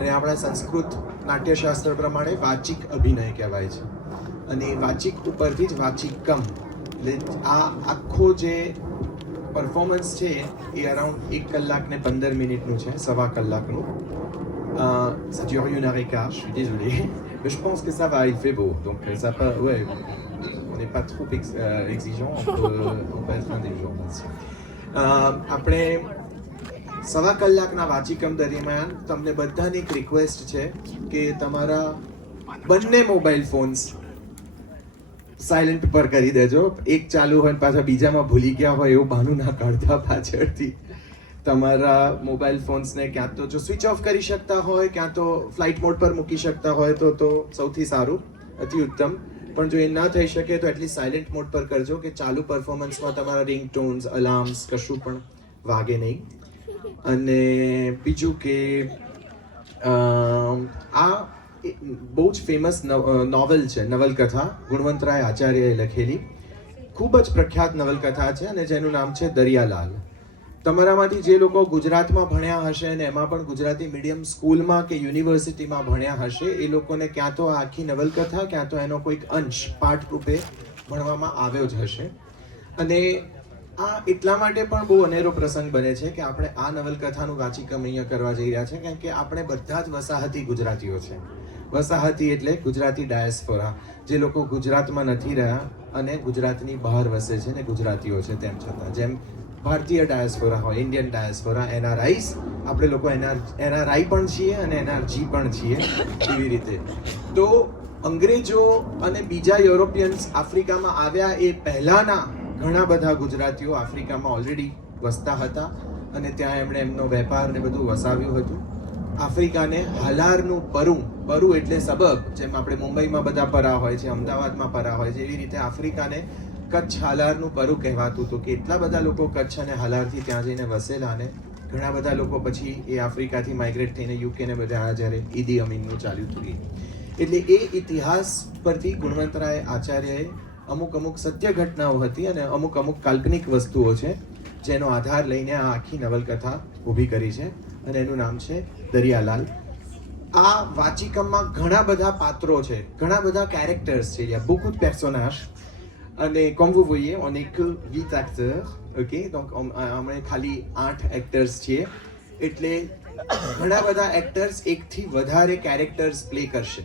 અને આપણા સંસ્કૃત નાટ્યશાસ્ત્ર પ્રમાણે વાચિક અભિનય કહેવાય છે. અને વાચિક ઉપરથી જ વાચિકમ, એટલે આ આખો જે પરફોર્મન્સ છે એ અરાઉન્ડ 1 કલાક ને 15 મિનિટનું છે, સવા કલાકનું. Ça dure 1 heure et quart, je suis désolé, mais je pense que ça va, il fait beau, donc ça peut, ouais, on n'est pas trop exigeant, on peut être indulgent là-dessus. આપણે સવા કલાકના વાચિકમ દરમિયાન તમને બધાને એક request છે કે તમારા બંને મોબાઈલ ફોન્સ સાયલેન્ટ પર કરી દેજો. એક ચાલુ હોય પાછા બીજામાં ભૂલી ગયા હોય એવું બહાનું ના કાઢતા પાછળથી. તમારા મોબાઈલ ફોન્સને ક્યાં તો જો સ્વિચ ઓફ કરી શકતા હોય, ક્યાં તો ફ્લાઇટ મોડ પર મૂકી શકતા હોય તો સૌથી સારું, અતિ ઉત્તમ. પણ જો એ ના થઈ શકે તો એટલીસ્ટ સાયલેન્ટ મોડ પર કરજો કે ચાલુ પરફોર્મન્સમાં તમારા રિંગટોન્સ, અલાર્મ્સ કશું પણ વાગે નહીં. અને બીજું કે આ બહુ જ ફેમસ નોવેલ છે, નવલકથા, ગુણવંતરાય આચાર્યએ લખેલી ખૂબ જ પ્રખ્યાત નવલકથા છે અને જેનું નામ છે દરિયાલાલ. તમારામાંથી જે લોકો ગુજરાતમાં ભણ્યા હશે અને એમાં પણ ગુજરાતી મીડિયમ સ્કૂલમાં કે યુનિવર્સિટીમાં ભણ્યા હશે એ લોકોને ક્યાં તો આ આખી નવલકથા ક્યાં તો એનો કોઈક અંશ પાઠ રૂપે ભણવામાં આવ્યો જ હશે. અને આ એટલા માટે પણ બહુ અનેરો પ્રસંગ બને છે કે આપણે આ નવલકથાનું વાચિકમ અહીંયા કરવા જઈ રહ્યા છે, કારણ કે આપણે બધા જ વસાહતી ગુજરાતીઓ છે. વસાહતી એટલે ગુજરાતી ડાયસ્પોરા, જે લોકો ગુજરાતમાં નથી રહ્યા અને ગુજરાતની બહાર વસે છે ને ગુજરાતીઓ છે તેમ છતાં. જેમ ભારતીય ડાયસ્પોરા હોય, ઇન્ડિયન ડાયસ્પોરા, એનઆરઆઈસ, આપણે લોકો એનઆરઆઈ પણ છીએ અને એનઆરજી પણ છીએ, એવી રીતે. તો અંગ્રેજો અને બીજા યુરોપિયન્સ આફ્રિકામાં આવ્યા એ પહેલાના ઘણા બધા ગુજરાતીઓ આફ્રિકામાં ઓલરેડી વસતા હતા અને ત્યાં એમણે એમનો વેપાર ને બધું વસાવ્યું હતું. આફ્રિકાને હાલારનું પરું, પરું એટલે સબબ, જેમ આપણે મુંબઈમાં બધા પરા હોય છે, અમદાવાદમાં પરા હોય છે, એવી રીતે આફ્રિકાને કચ્છ હાલારનું પરું કહેવાતું હતું કે એટલા બધા લોકો કચ્છ અને હાલારથી ત્યાં જઈને વસેલા અને ઘણા બધા લોકો પછી એ આફ્રિકાથી માઇગ્રેટ થઈને યુકે ને બધા આ જ્યારે ઈદી અમીનનું ચાલ્યું હતું. એટલે એ ઇતિહાસ પરથી ગુણવંતરાય આચાર્યએ અમુક સત્ય ઘટનાઓ હતી અને અમુક કાલ્પનિક વસ્તુઓ છે જેનો આધાર લઈને આ આખી નવલકથા ઊભી કરી છે અને એનું નામ છે દરિયાલાલ. આ વાચિકમમાં ઘણા બધા પાત્રો છે, ઘણા બધા કેરેક્ટર્સ છે, il y a beaucoup de personnages. અને comme vous voyez, on est que 8 acteurs, ok, donc અમે ખાલી 8 એક્ટર્સ છીએ, એટલે ઘણા બધા એક્ટર્સ એકથી વધારે કેરેક્ટર્સ પ્લે કરશે.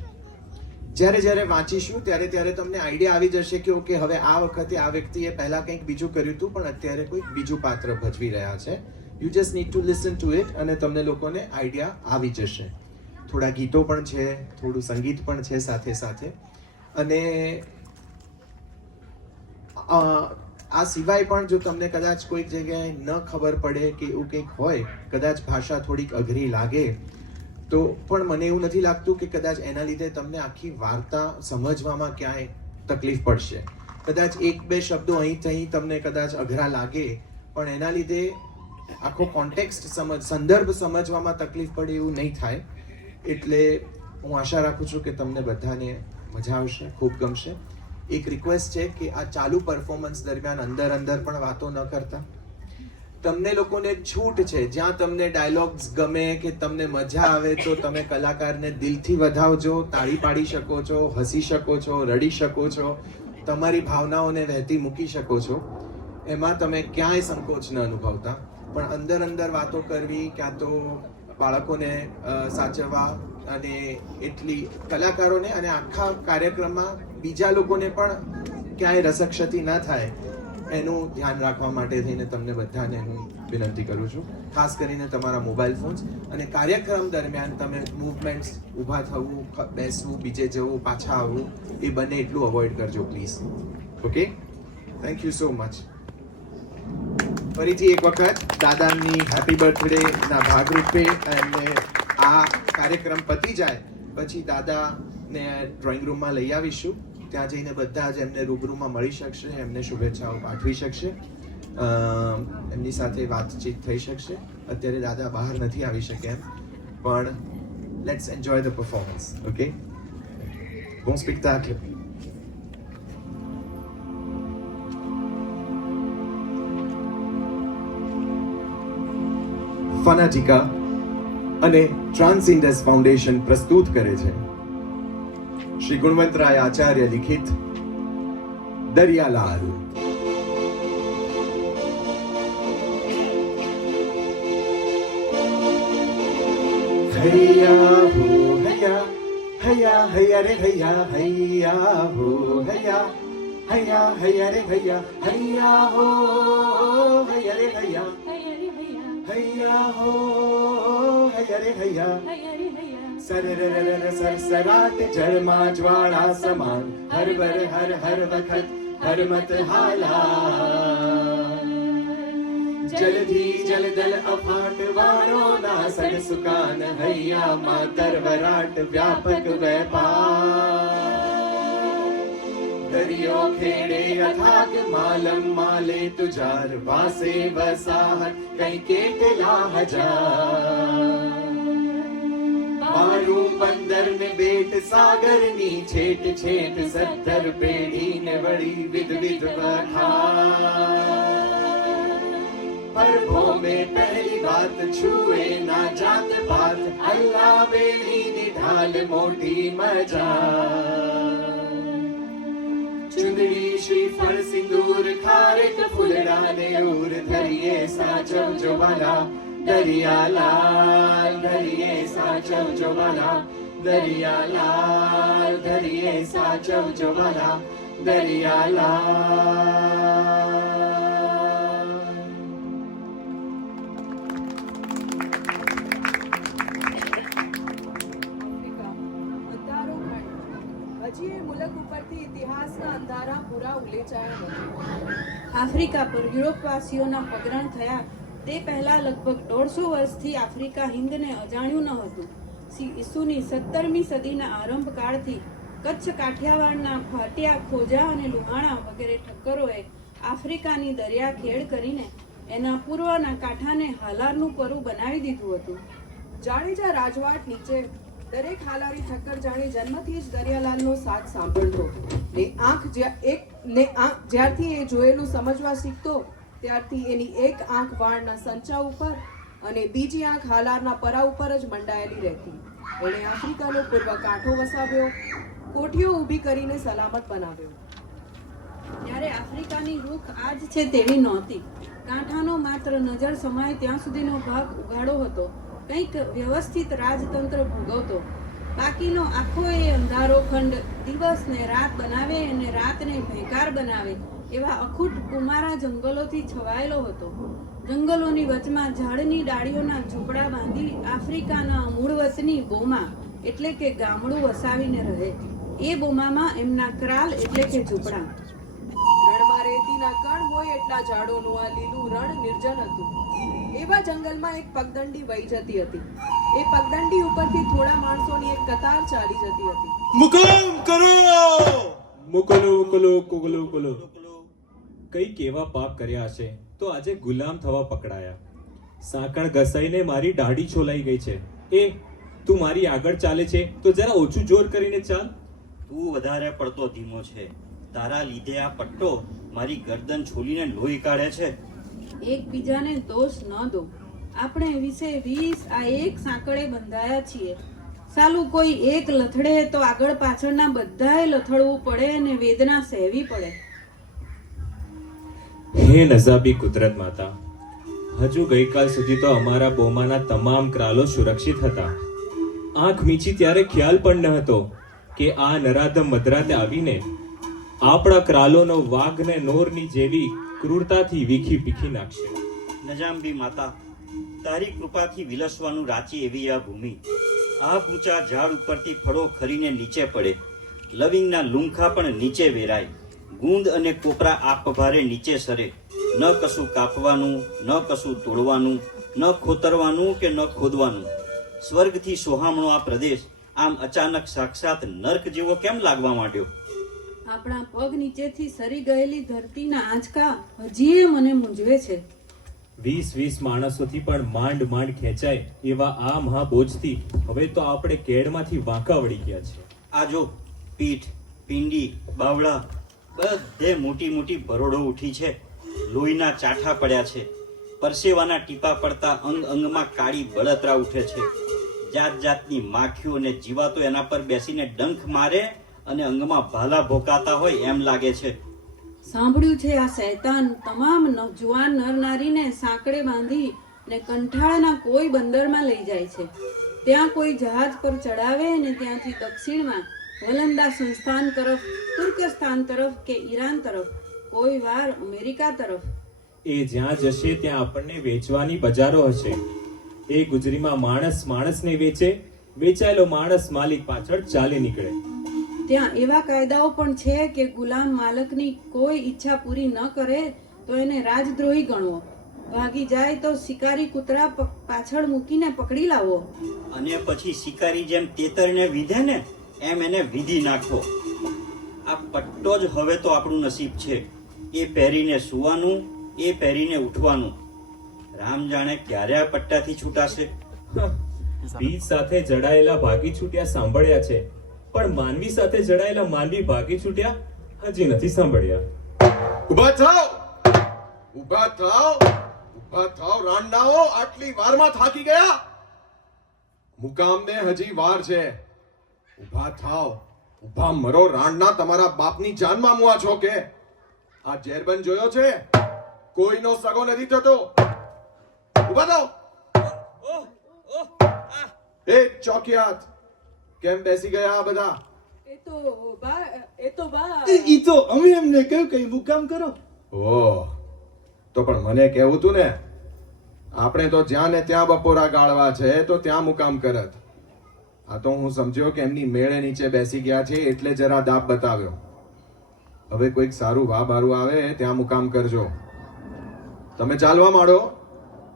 જ્યારે વાંચીશું ત્યારે તમને આઈડિયા આવી જશે કે ઓકે, હવે આ વખતે આ વ્યક્તિએ પહેલા કંઈક બીજું કર્યું હતું પણ અત્યારે કોઈક બીજું પાત્ર ભજવી રહ્યા છે. You just need to listen to it અને તમને લોકોને આઈડિયા આવી જશે. થોડા ગીતો પણ છે, થોડું સંગીત પણ છે સાથે સાથે. અને આ સિવાય પણ જો તમને કદાચ કોઈક જગ્યાએ ન ખબર પડે કે એવું કંઈક હોય, કદાચ ભાષા થોડીક અઘરી લાગે, તો પણ મને એવું નથી લાગતું કે કદાચ એના લીધે તમને આખી વાર્તા સમજવામાં ક્યાંય તકલીફ પડશે. કદાચ 1-2 શબ્દો અહીં તમને કદાચ અઘરા લાગે, પણ એના લીધે આખો કોન્ટેક્સ્ટ સંદર્ભ સમજવામાં તકલીફ પડે એવું નહીં થાય. એટલે હું આશા રાખું છું કે તમને બધાને મજા આવશે, ખૂબ ગમશે. એક રિક્વેસ્ટ છે કે આ ચાલુ પરફોર્મન્સ દરમિયાન અંદર પણ વાતો ન કરતા. તમને લોકોને છૂટ છે, જ્યાં તમને ડાયલોગ્સ ગમે કે તમને મજા આવે તો તમે કલાકારને દિલથી વધાવજો, તાળી પાડી શકો છો, હસી શકો છો, રડી શકો છો, તમારી ભાવનાઓને વહેતી મૂકી શકો છો. એમાં તમે ક્યાંય સંકોચ ન અનુભવતા. પણ અંદર વાતો કરવી, ક્યાં તો બાળકોને સાચવવા અને એટલી કલાકારોને અને આખા કાર્યક્રમમાં બીજા લોકોને પણ ક્યાંય રસક્ષતિ ના થાય એનું ધ્યાન રાખવા માટે થઈને તમને બધાને હું વિનંતી કરું છું. ખાસ કરીને તમારા મોબાઈલ ફોન્સ અને કાર્યક્રમ દરમિયાન તમે મૂવમેન્ટ્સ, ઊભા થવું, બેસવું, બીજે જવું, પાછા આવવું, એ બને એટલું અવોઇડ કરજો please. Okay, thank you so much. ફરીથી એક વખત દાદાની હેપી બર્થડે ના ભાગરૂપે અને આ કાર્યક્રમ પતી જાય પછી દાદાને ડ્રોઈંગ રૂમમાં લઈ આવીશું. ત્યાં જઈને બધા જ એમને રૂબરૂમાં મળી શકશે, એમને શુભેચ્છાઓ પાઠવી શકશે, એમની સાથે વાતચીત થઈ શકશે. અત્યારે દાદા બહાર નથી આવી શકે એમ, પણ let's enjoy the performance. Okay, bon spectacle. Fanatica, અને ટ્રાન્સઇન્ડસ ફાઉન્ડેશન પ્રસ્તુત કરે છે શ્રી ગુણવંતરાય આચાર્ય લિખિત દરિયાલાલ. હૈયા હો હૈયા હૈયા હૈયા રે હૈયા હૈયા હો હૈયા હૈયા હૈયા રે હૈયા હૈયા હો હૈયા રે હૈયા હૈયા હો હૈયા રે હૈયા સરરરર સરસરાટ જળમાં જ્વાળા સમાન હર બર હર હર વખત હરમત હાલા જલધી જલદલ અફાટ વાળો ના સરસુકાન હૈયા માં તરવરાટ વ્યાપક વેપાર દરિયો ખેડે અથાગ માલમ માલે તુજાર વાસે વસાહત કઈ કેટલા હજાર મારું બંદર ને બેટ સાગર ની છેટ છેટ 70 પેઢી ને વળી વિધ વખાર पर्वों में पहली बात छुए ना जात पात अल्लाह बेली निढाल मोटी मजा चुंदड़ी श्रीफल सिंदूर खारिक फुलड़ा ने उर धरिए साचव जो वाला दरियालाल धरिए साचव जो वाला दरियालाल धरिए साचव जो वाला दरियालाल. આફ્રિકા પર યુરોપવાસીઓના પગરણ થયા તે પહેલા લગભગ 150 વર્ષથી આફ્રિકા હિંદને અજાણ્યું ન હતું. ઈસુની 17મી સદીના આરંભકાળથી કચ્છ કાઠિયાવાડના ભાટિયા ખોજા અને લુહાણા વગેરે ઠક્કરોએ આફ્રિકાની દરિયા ખેડ કરીને એના પૂર્વના કાંઠાને હાલારનું પરું બનાવી દીધું હતું. જાડેજા રાજવાટ નીચે દરેક હાલારી ઠક્કર જાણે જન્મથી જ દરિયાલાલનો સાથ સાંભળતો ને જ્યારથી એ જોયેલું સમજવા શીખતો ત્યારથી એની એક આંખ વાળના સંચા ઉપર અને બીજી આંખ હાલારના પરા ઉપર જ મંડાયેલી રહેતી. એણે આફ્રિકાનો પૂર્વ કાંઠો વસાવ્યો, કોઠીઓ ઊભી કરીને સલામત બનાવ્યો. ત્યારે આફ્રિકાની રૂખ આજ છે તેવી નહોતી. કાંઠાનો માત્ર નજર સમાય ત્યાં સુધીનો ભાગ ઉગાડો હતો, કંઈક વ્યવસ્થિત રાજતંત્ર ભોગવતો. બાકીનો આખો એ અંધારો ખંડ દિવસને રાત બનાવે અને રાતને ભેકાર બનાવે એવા અખૂટ કુમારા જંગલોથી છવાયેલો હતો. જંગલોની વચમાં ઝાડની ડાળીઓના ઝૂંપડા બાંધી આફ્રિકાના મૂળ વતની બોમા એટલે કે ગામડું વસાવીને રહે. એ બોમામાં એમના ક્રાલ એટલે કે ઝૂંપડા. રણમાં રેતીના કણ હોય એટલા ઝાડોનું આ લીલું રણ નિર્જન હતું. એવા જંગલમાં એક પગદંડી વહી જતી હતી. એ પગદંડી ઉપરથી થોડા માણસોની એક કતાર ચાલી જતી હતી. મુકલમ કરો મુકલો કઈ કેવા પાપ કર્યા છે તો આજે ગુલામ થવા પકડાયા. સાંકળ ઘસાઈને મારી દાઢી છોલાઈ ગઈ છે. એ તું મારી આગળ ચાલે છે તો જરા ઓછું જોર કરીને ચાલ. તું વધારે પડતો ધીમો છે. તારા લીધે આ પટ્ટો મારી ગરદન છોલીને લોહી કાઢે છે. એકબીજાને દોષ ન દો. આપણે 20 આ એક સાંકળે બંધાયા છીએ. સાલું કોઈ એક લથડે તો આગળ પાછળના બધાએ લથડવું પડે અને વેદના સહેવી પડે. હે નઝાબી કુદરત માતા, હજુ ગઈકાલ સુધી તો અમારા બોમાના તમામ ક્રાલો સુરક્ષિત હતા. આંખ મીચી ત્યારે ખ્યાલ પણ ન હતો કે આ નરાધમ મધરાતે આવીને આપણા ક્રાલોનો વાઘને નોરની જેવી ક્રૂરતાથી વીખી પીખી નાખશે. નજાંબી માતા, તારી કૃપાથી વિલસવાનું રાચી એવી આ ભૂમિ. આ ઊંચા ઝાડ ઉપરથી ફળો ખરીને નીચે પડે, લવિંગના લૂંખા પણ નીચે વેરાય, ગુંદ અને કોપરા આપભારે નીચે સરે. ન કશું કાપવાનું, ન કશું તોડવાનું, ન ખોતરવાનું કે ન ખોદવાનું. સ્વર્ગથી સોહામણો આ પ્રદેશ આમ અચાનક સાક્ષાત નર્ક જેવો કેમ લાગવા માંડ્યો? આપણા પગ નીચેથી સરી ગયેલી ધરતીના આંચકા હજી મને મૂંઝવે છે. 20 માણસોથી પણ માંડ ખેંચાય એવા આ મહાબોજથી હવે તો આપણે કેડમાંથી વાંકા વળી ગયા છે. આ જો, પીઠ, પિંડી, બાવળા બધે મોટી મોટી ભરોડો ઉઠી છે. લોહીના ચાઠા પડ્યા છે. પરસેવાના ટીપા પડતા અંગ અંગમાં કાળી બળતરા ઉઠે છે. જાત જાતની માખીઓ અને જીવાતો એના પર બેસીને ડંખ મારે અને અંગમાં ભાલા ભોકાતા હોય એમ લાગે છે. સાંભળ્યું છે આ શૈતાન તમામ જુવાન નર નારીને સાંકળે બાંધી ને કંઠાળના કોઈ બંદરમાં લઈ જાય છે. ત્યાં કોઈ જહાજ પર ચડાવે ને ત્યાંથી દક્ષિણમાં વલંદા સંસ્થાન તરફ, તુર્કસ્તાન તરફ કે ઈરાન તરફ, કોઈ વાર અમેરિકા તરફ. એ જ્યાં જશે ત્યાં આપણને વેચવાની બજારો હશે. એ ગુજરીમાં માણસ માણસને વેચે, વેચાયેલો માણસ માલિક પાછળ ચાલી નીકળે. ત્યાં એવા કાયદાઓ પણ છે કે ગુલામ માલકની કોઈ ઈચ્છા પૂરી ન કરે તો એને રાજદ્રોહી ગણવો, ભાગી જાય તો શિકારી કૂતરા પાછળ મૂકીને પકડી લાવો, અને પછી શિકારી જેમ તેતરને વિધે ને એમ એને વિધી નાખો. આ પટ્ટો જ હવે તો આપણું નસીબ છે. એ પહેરીને સૂવાનું, એ પહેરીને ઉઠવાનું. રામ જાણે ક્યારે આ પટ્ટાથી છૂટાશે. બીજ સાથે જડાયેલા ભાગી છૂટ્યા સાંભળ્યા છે, પણ માનવી સાથે જડાયેલા માનવી ભાગી છૂટ્યા હજી નથી સાંભળ્યા. ઊભા થાઓ, ઊભા થાઓ, ઊભા થાઓ રાંડાઓ, આટલી વારમાં થાકી ગયા? મુકામને હજી વાર છે. ઊભા થાઓ, ઊભા મરો રાંડના. તમારા બાપની જાનમાં મુઆ છો કે? આ જેરબંધ જોયો છે? કોઈનો સગો નથી થતો. ઊભા થાઓ. એ ચોકિયાત, કેમ બેસી ગયા આ બધા? એ તો બા ઈ તો અમે એમને કહ્યું કઈ મુકામ કરો. ઓહ, તો પણ મને કહેવું તું ને. આપણે તો જ્યાં ને ત્યાં બપોરા ગાળવા છે તો ત્યાં મુકામ કરત. આ તો હું સમજ્યો કે એમની મેળે નીચે બેસી ગયા છે એટલે જરા દાબ બતાવ્યો. હવે કોઈક સારું વાહ બારું આવે ત્યાં મુકામ કરજો. તમે ચાલવા માંડો,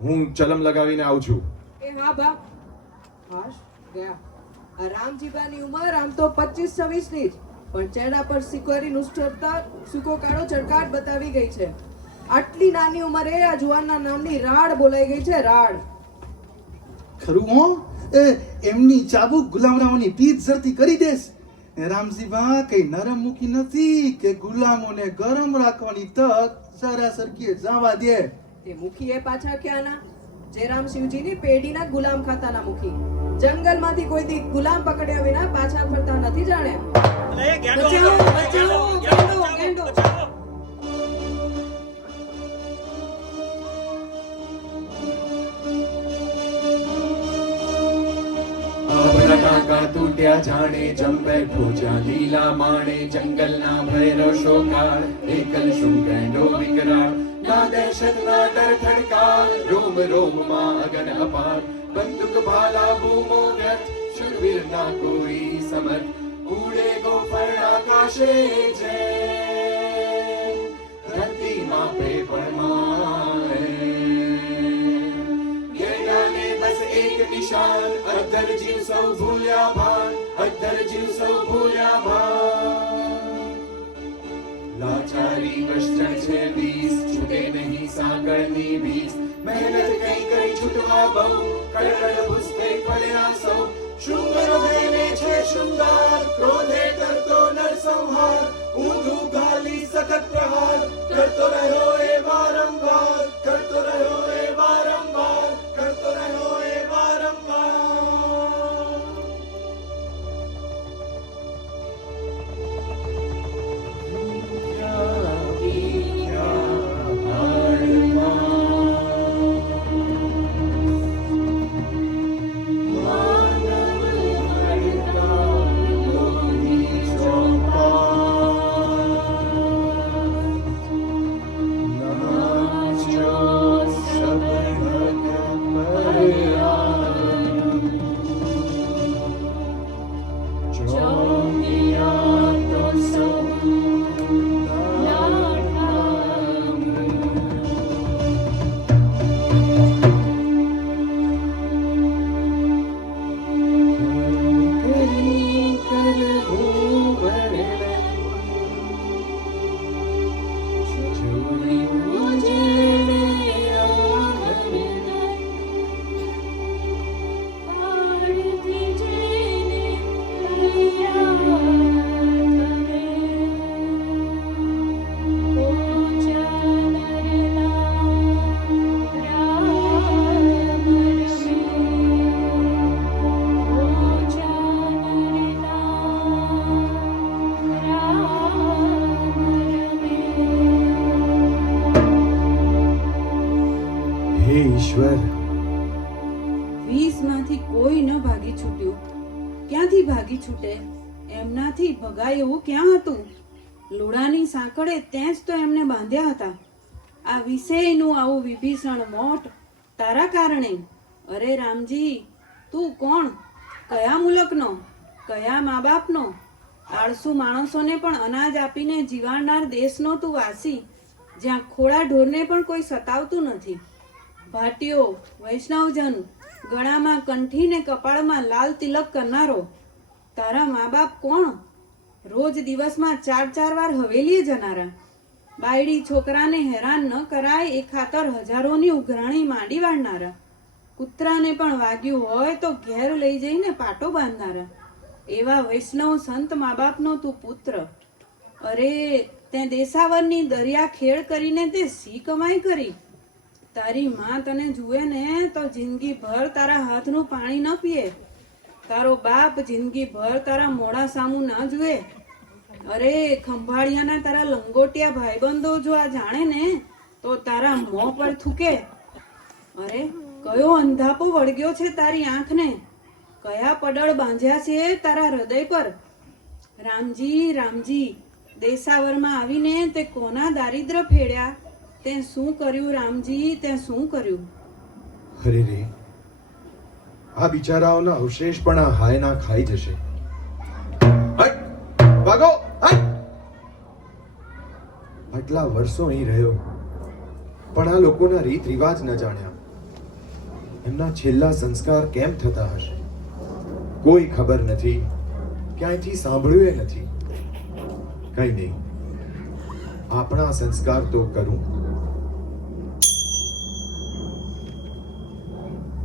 હું ચલમ લગાવીને આવું છું. એ હા બા. હાશ ગયા. આ રામજીબાની ઉંમર આમ તો 25-26 ની જ, પણ ચહેરા પર શિકારીનું સૂકો કાળો ચળકાટ બતાવી ગઈ છે. આટલી નાની ઉંમરે આ જુવાનના નામની રાડ બોલાઈ ગઈ છે. રાડ ખરું હો, એમની ચાબુક ગુલામરાઓની પીઠ ઝરતી કરી દેશ. રામજીબા કઈ નરમ મૂકી નથી કે ગુલામોને ગરમ રાખવાની તક સરાસરકીએ જવા દે. તે મુખી એ પાછા ક્યાંના? જે રામ શિવજીની પેઢીના ગુલામ ખાતાના મુખી. જંગલમાંથી કોઈ દી ગુલામ પકડ્યા વિના પાછા ફરતા નથી જાણે. અરે એ ગેંડો, બચાવો, બચાવો, બચાવો, બચાવો, ગેંડો. બચાવો. આપણા ટાંકા તૂટ્યા જાણે, જમ બેઠો જ્યાં લીલા માણે. જંગલના ભૈરવ શોકાર, એકલ શું ગેંડો વિકરાળ. ના દહેશત ના ડર ખડકાર, રોમ રોમમાં અગન અપાર. બંદૂક ભાલા બૂમો વ્યર્થ, શૂરવીર ના કોઈ સમર્થ. ઉડે ગોફર આકાશે છે, ધરતી માપે પણ માએ. ગેંડાને બસ એક નિશાન, અદ્ધર જીવ સૌ ભૂલ્યા ભાન. અદ્ધર જીવ સૌ ભૂલ્યા ભાન. લાચારી વસ્ત્ર છે વીસ, છૂટે નહીં સાંકળની વીસ. મહેનત કઈ કરી છૂટવા બહુ, કડકડ ભૂસતે પડ્યા સૌ. શૃંગરો દેવે છે શૃંગાર, ક્રોધે કરતો નર સંહાર. ઊંધું ગાલી સખત પ્રહાર, કરતો રહ્યો એ વારંવાર. કરતો રહ્યો એ વારંવાર. કરતો રહ્યો એ વારંવાર. માનવ મળતા લોહી ચોપા. ઈશ્વર, 20 માંથી કોઈ ન ભાગી છૂટ્યું. ક્યાંથી ભાગી છૂટે? એમનાથી ભગાય એવું ક્યાં હતું? લોડાની સાંકળે ત્યાં જ તો એમને બાંધ્યા હતા. આ વિષયનું આવું વિભીષણ મોટ તારા કારણે. અરે રામજી, તું કોણ? કયા મુલકનો? કયા મા બાપનો? આળસુ માણસોને પણ અનાજ આપીને જીવાડનાર દેશનો તું વાસી, જ્યાં ખોળા ઢોરને પણ કોઈ સતાવતું નથી. ભાટીઓ, વૈષ્ણવજન, ગળામાં કંઠી ને કપાળમાં લાલ તિલક કરનારો, તારા મા બાપ કોણ? રોજ દિવસમાં 4 વાર હવેલીએ જનારા, બાયડી છોકરાને હેરાન ન કરાય એ ખાતર હજારોની ઉઘરાણી માંડી વાળનારા, કૂતરાને પણ વાગ્યું હોય તો ઘેર લઈ જઈને પાટો બાંધનારા, એવા વૈષ્ણવ સંત મા બાપનો તું પુત્ર. અરે, તે દેશાવરની દરિયા ખેડ કરીને તે સી કમાઈ કરી. તારી માં તને જુએ ને તો જિંદગીભર તારા હાથનું પાણી ન પીએ. તારો બાપ જિંદગીભર તારા મોઢા સામું ના જુએ. અરે, ખંભાળિયાના તારા લંગોટિયા ભાઈબંધો જો આ જાણે ને તો તારા મોં પર થૂકે. અરે, કયો અંધાપો વળગ્યો છે તારી આંખને? કયા પડળ બાંધ્યા છે તારા હૃદય પર? રામજી, રામજી, દેશાવરમાં આવીને તે કોના દારિદ્ર ફેડ્યા? તે શું કર્યું રામજી? તે શું કર્યું? અરે રે, આ બિચારાઓના અવશેષ પણ આ હાયના ખાઈ જશે. હટ! ભાગો! હટ! આટલા વર્ષો અહીં રહ્યો, પણ આ લોકોના રીત રિવાજ ન જાણ્યા. એમના છેલ્લા સંસ્કાર કેમ થતા હશે કોઈ ખબર નથી, ક્યાંયથી સાંભળ્યું નથી. કઈ નહીં, આપણા સંસ્કાર તો કરું.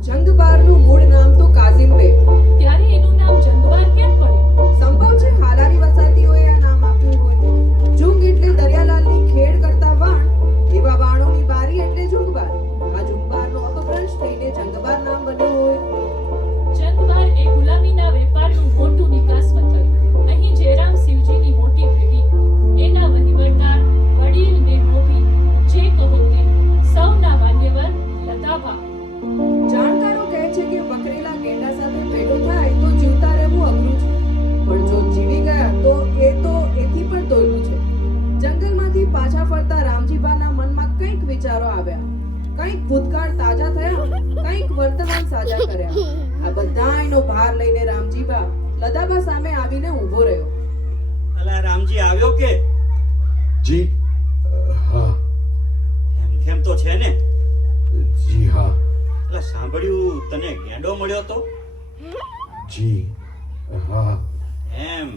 જંગબારનું મૂળ નામ તો કાઝિમ બેગ. ત્યારે એનું નામ જંગબાર કેમ પડ્યું? સંભવ છે હાલારી વસાતીઓએ આ નામ આપ્યું હોય. જુંગ એટલે દરિયાલાલની ખેડ કરતા વાણ, એવા વાણોની બારી એટલે જુંગબાર. આ જુંગબારનો અપભ્રંશ થઈને જંગબાર નામ બન્યું હોય. જંગબાર એ ગુલામીના વેપારનું મોટું નિકાસ મથક. અહીં જયરામ શિવજીની મોટી પેઢી, એના વહીવટદાર, વડીલ ને મોભી, જે કહો તે, સૌના માન્યવર લતાભા. જાણકારો કહે છે કે વકરેલા ગેંડા સાથે ભેગો થાય તો જીવતા રહેવું અઘરું છે, પણ જો જીવી ગયા તો એથી પણ તોયલું છે. જંગલમાંથી પાછા ફરતા રામજીબાના મનમાં કંઈક વિચારો આવ્યા. કંઈક ભૂતકાળ તાજા થયા, કંઈક વર્તમાન સાજા કર્યા. આ બધાયનો ભાર લઈને રામજીબા લદાબા સામે આવીને ઊભો રહ્યો. અલા, રામજી આવ્યો કે? જી હા. એમ તો છે ને? જી હા. અલા, સાંભળ્યું તને ગેંડો મળ્યો તો? જી હા. એમ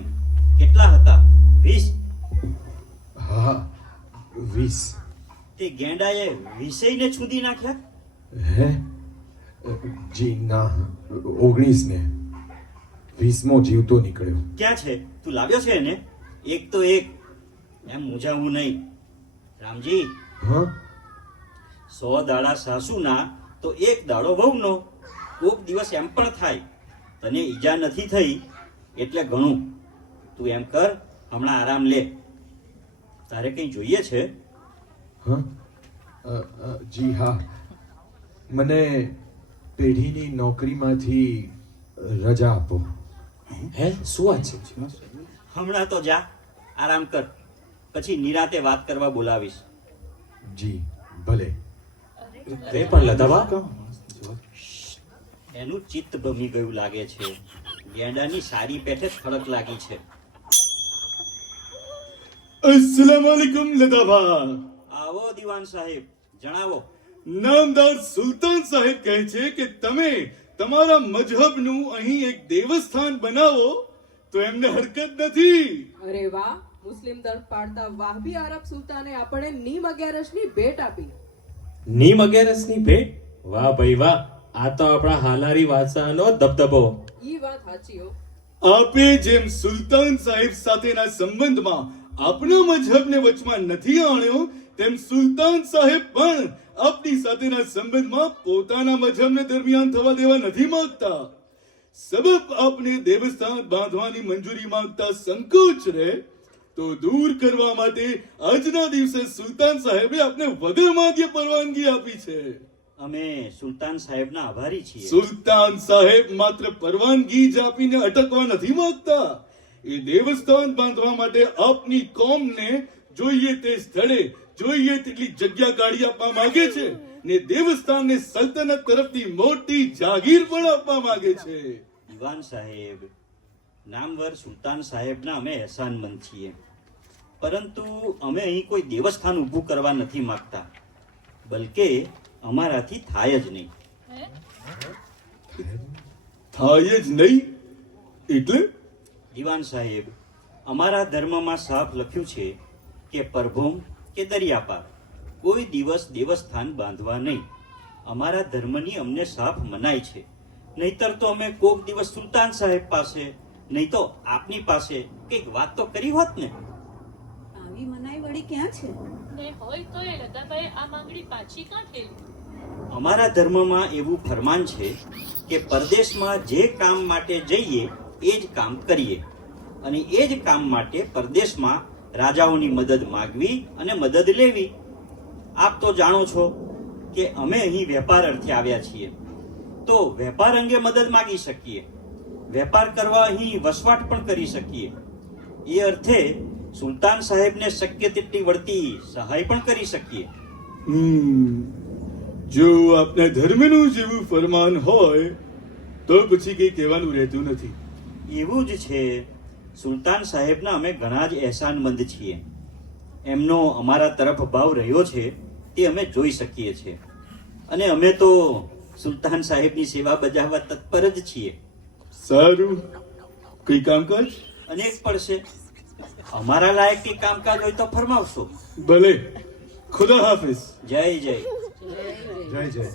કેટલા હતા? 20? હા, 20. તે ગેંડાએ 20 ને છૂંદી નાખ્યા? હે? જી ના, 19 ને. 20મો જીવતો નીકળ્યો. ક્યાં છે? તું લાવ્યો છે એને? એક તો એક. એમ મૂંઝાવું નહીં રામજી. હા? 100 દાડા સાસુના તો એક દાડો વહુનો. કોક દિવસ એમ પણ થાય. તને ઈજા નથી થઈ એટલે ઘણું. તું એમ કર, હમણાં આરામ લે. તારે કંઈ જોઈએ છે? હા? જી હા, મને પેઢીની નોકરીમાંથી રજા આપો. હે, શું વાત છે? હમણાં તો જા, આરામ કર. પછી નિરાતે વાત કરવા બોલાવીશ. જી ભલે. તે પણ લતાભા, એનું ચિત્ત ભમી ગયું લાગે છે. ગેંડાની સારી પેઠે ખડક લાગી છે. अस्सलाम वालेकुम लताभा. આવો દિવાન સાહેબ, જણાવો. નામદાર સુલતાન સાહેબ કહે છે કે તમે તમારા મજહબનું અહીં એક દેવસ્થાન બનાવો તો એમને હરકત નથી. અરે વાહ! મુસ્લિમ દળ પાડતા વાહબી આરબ સુલતાને આપણે નીમ 11ની ભેટ આપી. નીમ 11ની ભેટ? વાહ ભાઈ વાહ, આ તો આપણા હાલારી વાસાનો દબદબો. ઈ વાત સાચી હો. આપે જેમ સુલતાન સાહેબ સાથેના સંબંધમાં આપણા મજહબને વચમાં નથી આણ્યો, તેમ સુલતાન સાહેબ પણ આપની સાથેના સંબંધમાં પોતાના મજહબને દરમિયાન થવા દેવા નથી માંગતા. સબબ આપને દેવસ્થાન બાંધવાની મંજૂરી માંગતા સંકોચ રહે તો દૂર કરવા માટે આજના દિવસે સુલતાન સાહેબે આપને વગર માંગ્યે પરવાનગી આપી છે. અમે સુલતાન સાહેબના આભારી છીએ. સુલતાન સાહેબ માત્ર પરવાનગી જ આપીને અટકવા નથી માંગતા. એ દેવસ્થાન બાંધવા માટે આપની કોમને જોઈએ તે સ્થળે જોઈએ તેટલી જગ્યા કાઢી આપવા માંગે છે ને દેવસ્થાનને સલ્તનત તરફથી મોટી જાગીર પણ આપવા માંગે છે. દિવાન સાહેબ, નામવર સુલતાન સાહેબના અમે એહસાનમંદ છીએ, પરંતુ અમે અહીં કોઈ દેવસ્થાન ઊભું કરવા નથી માંગતા, બલકે અમારાથી થાય જ નહીં. હે? થાય જ નહીં એટલે? દિવાન સાહેબ, અમારા ધર્મમાં સાફ લખ્યું છે કે પરભોમ કે દરિયા પાર કોઈ દિવસ દેવસ્થાન બાંધવા નહીં. અમારા ધર્મની અમને સાફ મનાઈ છે. નહીતર તો અમે કોક દિવસ સુલતાન સાહેબ પાસે, નહીં તો આપની પાસે કંઈક વાત તો કરી હોત ને. આવી મનાઈ વળી ક્યાં છે? ને હોય તો એ લતાભાઈ આ માંગણી પાછી કાં ઠેલી? અમારા ધર્મમાં એવું ફરમાન છે કે પરદેશમાં જે કામ માટે જઈએ એ જ કામ કરીએ, અને એ જ કામ માટે પરદેશમાં રાજાઓની મદદ માગવી અને મદદ લેવી. આપ તો જાણો છો કે અમે અહીં વેપાર અર્થે આવ્યા છીએ, તો વેપાર અંગે મદદ માગી શકીએ, વેપાર કરવા અહીં વસવાટ પણ કરી શકીએ. એ અર્થે સુલતાન સાહેબને શક્ય તેટલી વળતી સહાય પણ કરી શકીએ. જો આપના ધર્મનું જેવું ફરમાન હોય તો પછી કઈ કહેવાનું રહેતું નથી. એવું જ છે. સુલતાન સાહેબના અમે ઘણા જ એહસાનમંદ છીએ. એમનો અમારા તરફ ભાવ રહ્યો છે તે અમે જોઈ શકીએ છીએ, અને અમે તો સુલતાન સાહેબની સેવા બજાવવા તત્પર જ છીએ. સારું, કઈ કામકાજ? અનેક પડશે. અમારા લાયક કઈ કામકાજ હોય તો ફરમાવશો. ભલે, ખુદા હાફિઝ. જય જય. જય જય.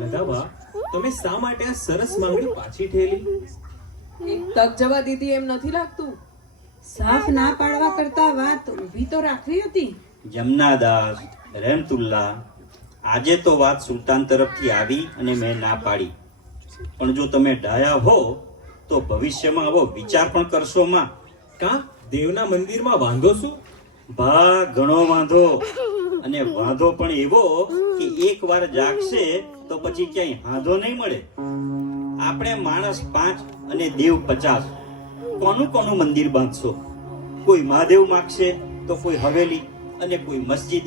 લતાબા, તમે શા માટે આ સરસ માંગણી પાછી ઠેલી? એક તક જવા દીધી એમ નથી લાગતું? સાફ ના પાડવા કરતા વાત ઊભી તો રાખવી હતી. જમનાદાસ, રહેમતુલ્લા, આજે તો વાત સુલતાન તરફથી આવી અને મેં ના પાડી, પણ જો તમે ડાયા હો તો ભવિષ્યમાં આવો વિચાર પણ કરશો માં. કાં દેવના મંદિરમાં વાંધો શું? ભા ઘણો વાંધો, અને વાંધો પણ એવો કે એકવાર જાગશે તો પછી ક્યાંય હાંધો નહીં મળે. આપણે માણસ 5 અને દેવ 50, કોનું કોનું મંદિર બાંધશો? કોઈ મહાદેવ માગશે તો કોઈ હવેલી અને કોઈ મસ્જિદ.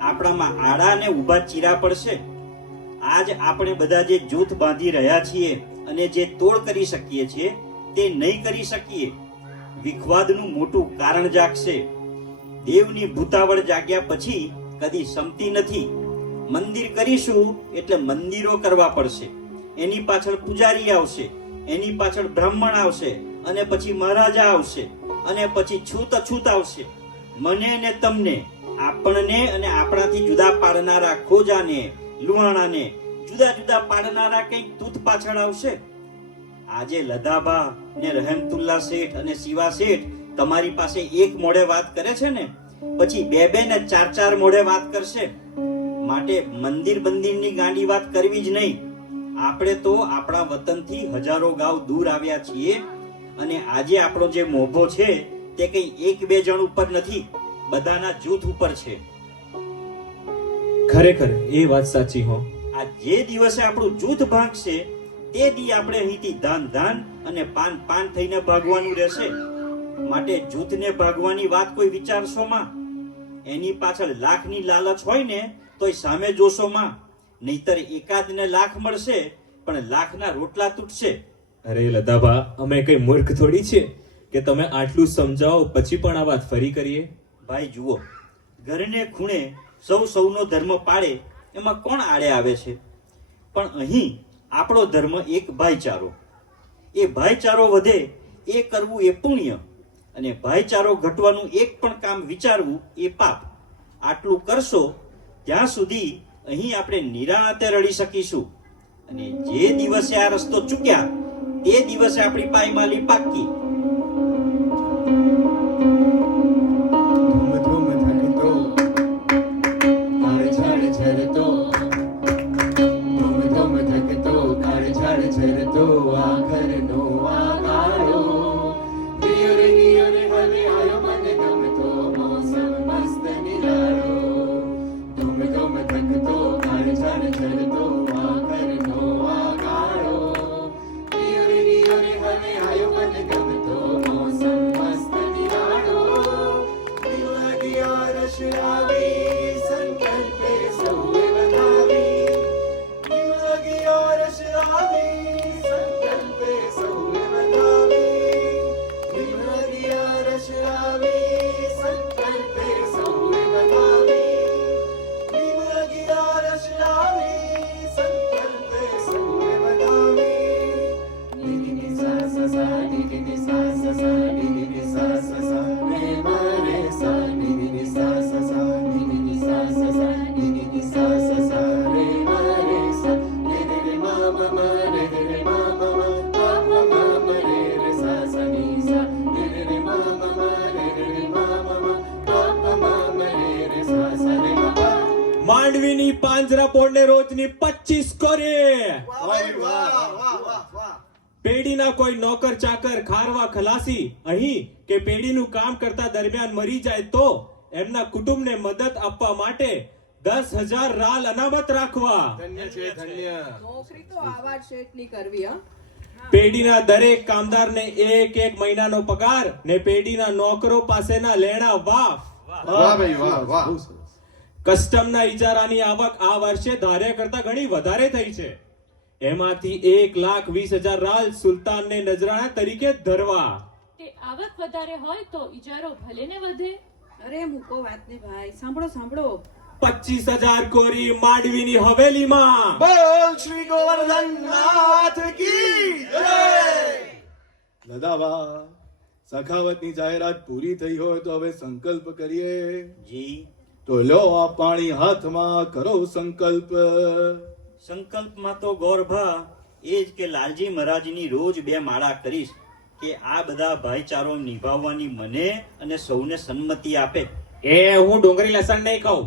આપણામાં આડા ને ઊભા ચીરા પડશે. આજ આપણે બધા જે જૂથ બાંધી રહ્યા છીએ અને જે તોડ કરી શકીએ છીએ તે નહીં કરી શકીએ. વિખવાદનું મોટું કારણ જાગશે. દેવની ભૂતાવળ જાગ્યા પછી કદી સમતી નથી. મંદિર કરીશું એટલે મંદિરો કરવા પડશે, એની પાછળ પૂજારી આવશે, એની પાછળ બ્રાહ્મણ આવશે, અને પછી મહારાજા આવશે, અને પછી છૂત અછૂત આવશે. મને ને તમને, આપણને અને આપણાથી જુદા પાડનારા ખોજાને, લુહાણાને જુદા જુદા પાડનારા કંઈક તૂત પાછળ આવશે. આજે લદાબા ને રહેમતુલ્લા શેઠ અને શિવા શેઠ તમારી પાસે એક મોઢે વાત કરે છે ને, પછી 2 ને 4 મોઢે વાત કરશે. માટે મંદિર બંદિરની ગાંડી વાત કરવી જ નહીં. આપણે તો આપણા વતનથી હજારો ગાવ દૂર આવ્યા છીએ, અને આજે આપણો જે મોભો છે તે કઈ 1-2 જણ ઉપર નથી, બધાના જૂથ ઉપર છે. ખરેખર એ વાત સાચી હો. આ જે દિવસે આપણું જૂથ ભાગશે તે દી આપણે અહીંથી ધાન અને પાન થઈને ભાગવાનું રહેશે. માટે જૂથને ભાગવાની વાત કોઈ વિચારશો માં? એની પાછળ લાખની લાલચ હોય ને તોય સામે જોશો માં. નહીતર એકાદને લાખ મળશે પણ લાખના રોટલા તૂટશે. અરે લતાબા, અમે કઈ મૂર્ખ થોડી છે કે તમે આટલું સમજાવો પછી પણ આ વાત ફરી કરીએ. ભાઈ જુઓ, ઘરને ખૂણે સૌનો ધર્મ પાળે એમાં કોણ આડે આવે છે? પણ અહીં આપણો ધર્મ એક ભાઈચારો. એ ભાઈચારો વધે એ કરવું એ પુણ્ય, અને ભાઈચારો ઘટવાનું એક પણ કામ વિચારવું એ પાપ. આટલું કરશો ત્યાં સુધી અહીં આપણે નિરાંતે રડી શકીશું, અને જે દિવસે આ રસ્તો ચૂક્યા તે દિવસે આપણી પાયમાલી પાકી. ધૂમ ધૂમ ધકતો, કાળ ઝાડ ઝરતો, ધૂમ ધૂમ ધકતો, કાળ ઝાડ ઝરતો, આ ઘરનો આ ગાળો. રિયો રે હવે આયો મને ગમતો, મોસમ મસ્ત નિરાળો. ધૂમ ધૂમ ધકતો, કાળ ઝાડ ઝરતો. સા ની ની ની સા સા સા ની ની ની સા સા સા રે મા રે સા ની ની ની સા સા સા ની ની ની સા સા સા ની ની ની સા સા સા રે મા રે સા રે રે રે મા મા મા રે રે રે મા મા મા પા પા મા મા રે રે સા સા ની સા રે રે રે મા મા મા રે રે રે મા મા મા પા પા મા મા રે રે સા સા રે મા પા. માંડવીની પાંજરાપોળને રોજની 25 કોરી. પેઢીના કોઈ નોકર ચાકર ખારવા ખલાસી અહીં કે પેઢીનું કામ કરતા દરમિયાન મરી જાય તો એમના કુટુંબને મદદ આપવા માટે 10,000 રાલ અનામત રાખવા. ધન્ય છે ધન્ય. નોકરી તો આવા જ શેઠની કરવી હા. પેઢીના દરેક કામદારને એક મહિનાનો પગાર ને પેઢીના નોકરો પાસેના લેણા વાફ. વાહ ભાઈ વાહ વાહ. કસ્ટમના ઇજારાની આવક આ વર્ષે ધાર્યા કરતા ઘણી વધારે થઈ છે. એમાંથી 1,20,000 રાલ સુલતાનને નજરાણા તરીકે ધરવા. તે આવક વધારે હોય તો ઇજારો ભલે ને વધે. અરે મૂકો વાતને ભાઈ, સાંભળો સાંભળો. 25,000 કોરી માંડવીની હવેલીમાં. બોલ શ્રી ગોવર્ધનનાથ કી જય. લદાવા સખાવતની જાહેરાત પૂરી થઈ હોય તો હવે સંકલ્પ કરીએ. જી, તો લો આ પાણી હાથમાં, કરો સંકલ્પ. સંકલ્પમાં તો ગોરભા એ જ કે લાલજી મહારાજની રોજ 2 માળા કરીશ કે આ બધા ભાઈચારો નિભાવવાની મને અને સૌને સંમતિ આપે. એ હું ડુંગળી લસણ નહીં ખાઉં.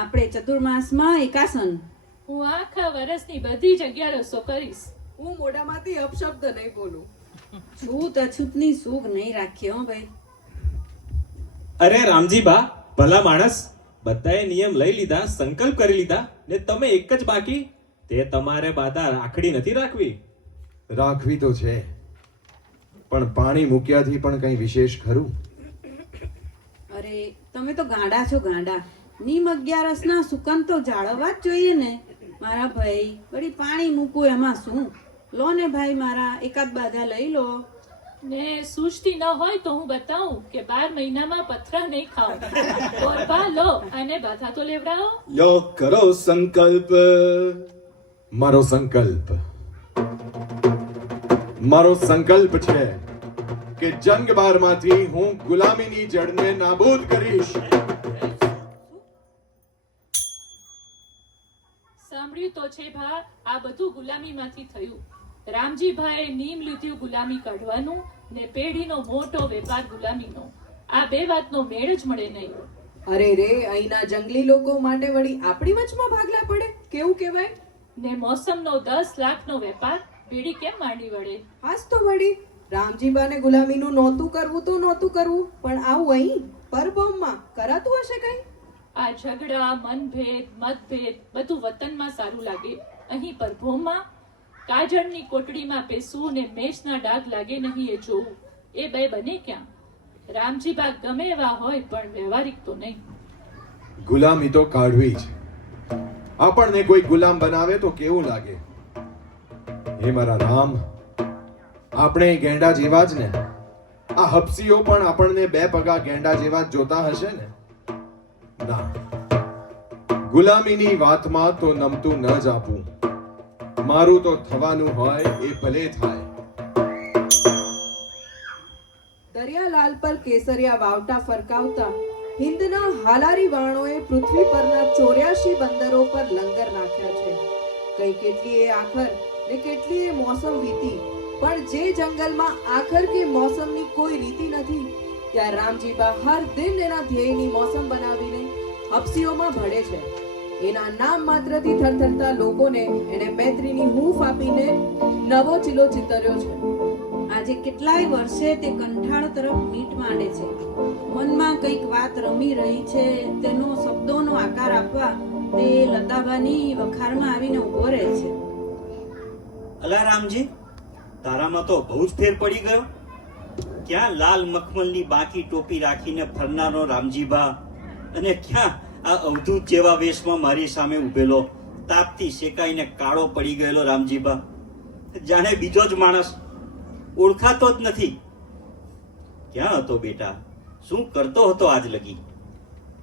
આપણે ચતુર્માસમાં એકાસન. હું આખા વર્ષની બધી જગ્યા રસો કરીશ. હું મોઢામાંથી અપશબ્દ નહીં બોલું. છૂત અછૂતની સૂગ નહીં રાખીએ હો ભાઈ. અરે રામજીબા, ભલા માણસ, બધાએ નિયમ લઈ લીધા, સંકલ્પ કરી લીધા ને તમે એક જ બાકી. તે તમારે બાધા રાખડી નથી રાખવી. રાખવી તો છે, પણ પાણી મૂક્યાથી પણ કઈ વિશેષ ખરું? અરે તમે તો ગાંડા છો ગાંડા. નીમ 11ના સુકન તો જાળવવા જ જોઈએ ને મારા ભાઈ. વળી પાણી મૂકવું એમાં શું? લો ને ભાઈ મારા, એકાદ બાધા લઈ લો. ને સૂઝતી ન હોય તો હું બતાવું કે 12 મહિનામાં પથરા નહીં ખાઓ. ગોરભા લો અને બાધા તો લેવડાવો. લો કરો સંકલ્પ. મારો સંકલ્પ છે કે જંગ બારમાંથી હું ગુલામીની જડને નાબૂદ કરીશ. સાંભળ્યું તો છે ભા, આ બધું ગુલામીમાંથી થયું. રામજીભાઈએ નીમ લીધું ગુલામી કાઢવાનું ને પેઢીનો મોટો વેપાર ગુલામીનો. આ 2 વાતનો મેળ જ મળે નહીં. અરે રે, અહીંના જંગલી લોકો માટે વળી આપણી વચમાં ભાગલા પડે, કેવું કહેવાય? ને મોસમનો 10 લાખનો વેપાર પેઢી કેમ માંડી વળે? હાસ તો વળી રામજીબાને ગુલામીનું નહોતું કરવું તો નહોતું કરવું, પણ આવું અહીં પરભોમમાં કરાતું હશે કઈ? આ ઝઘડા, મનભેદ, મતભેદ બધું વતનમાં સારું લાગે. અહીં પરભોમમાં કાજળની કોટડીમાં પેસવું ને મેષના ડાઘ લાગે નહીં એ જોવું. એ બે બને ક્યાં? રામજીબા ગમે એવા હોય પણ વ્યવહારિક તો નહીં. ગુલામી તો કાઢવી જ. આપણને કોઈ ગુલામ બનાવે તો કેવું લાગે? હે મારા રામ, આપણે ગેંડા જેવા જ ને? આ હપસીઓ પણ આપણને 2 પગા ગેંડા જેવા જ જોતા હશે ને? ના, ગુલામીની વાતમાં તો નમતું ન જ આપું. મારું તો થવાનું હોય એ ભલે થાય. દરિયાલાલ પર કેસરિયા વાવટા ફરકાવતા હિંદના હાલારી વાણોએ પૃથ્વી પરના 84 બંદરો પર લંગર નાખ્યા છે. કઈ કેટલીય આખર ને કેટલીય મોસમ વીતી, પણ જે જંગલમાં આખર કે મોસમની કોઈ રીતિ નથી, ત્યાં રામજીબા હર દિન એના ધ્યેયની મોસમ બનાવીને હપસીઓમાં ભળે છે. એના નામ માત્રથી થરથરતા લોકોને એને મૈત્રીની હૂંફ આપીને નવો ચીલો ચિતર્યો છે. આજે કેટલાય વર્ષે તે કંઠાળ તરફ મીટ માંડે છે. મનમાં કંઈક વાત રમી રહી છે, તેનો શબ્દોનો આકાર આપવા તે લતાબાની વખારમાં આવીને ઊભો રહે છે. અલા રામજી, તારામાં તો બહુ જ ફેર પડી ગયો. ક્યાં લાલ મખમલની બાકી ટોપી રાખીને ફરનારો રામજીબા અને ક્યાં આ અવધૂત જેવા વેશમાં મારી સામે ઉભેલો તાપથી શેકાઈને કાળો પડી ગયેલો રામજીબા. જાણે બીજો જ માણસ, ઓળખાતો જ નથી. ક્યાં હતો બેટા? શું કરતો હતો આજ લગી?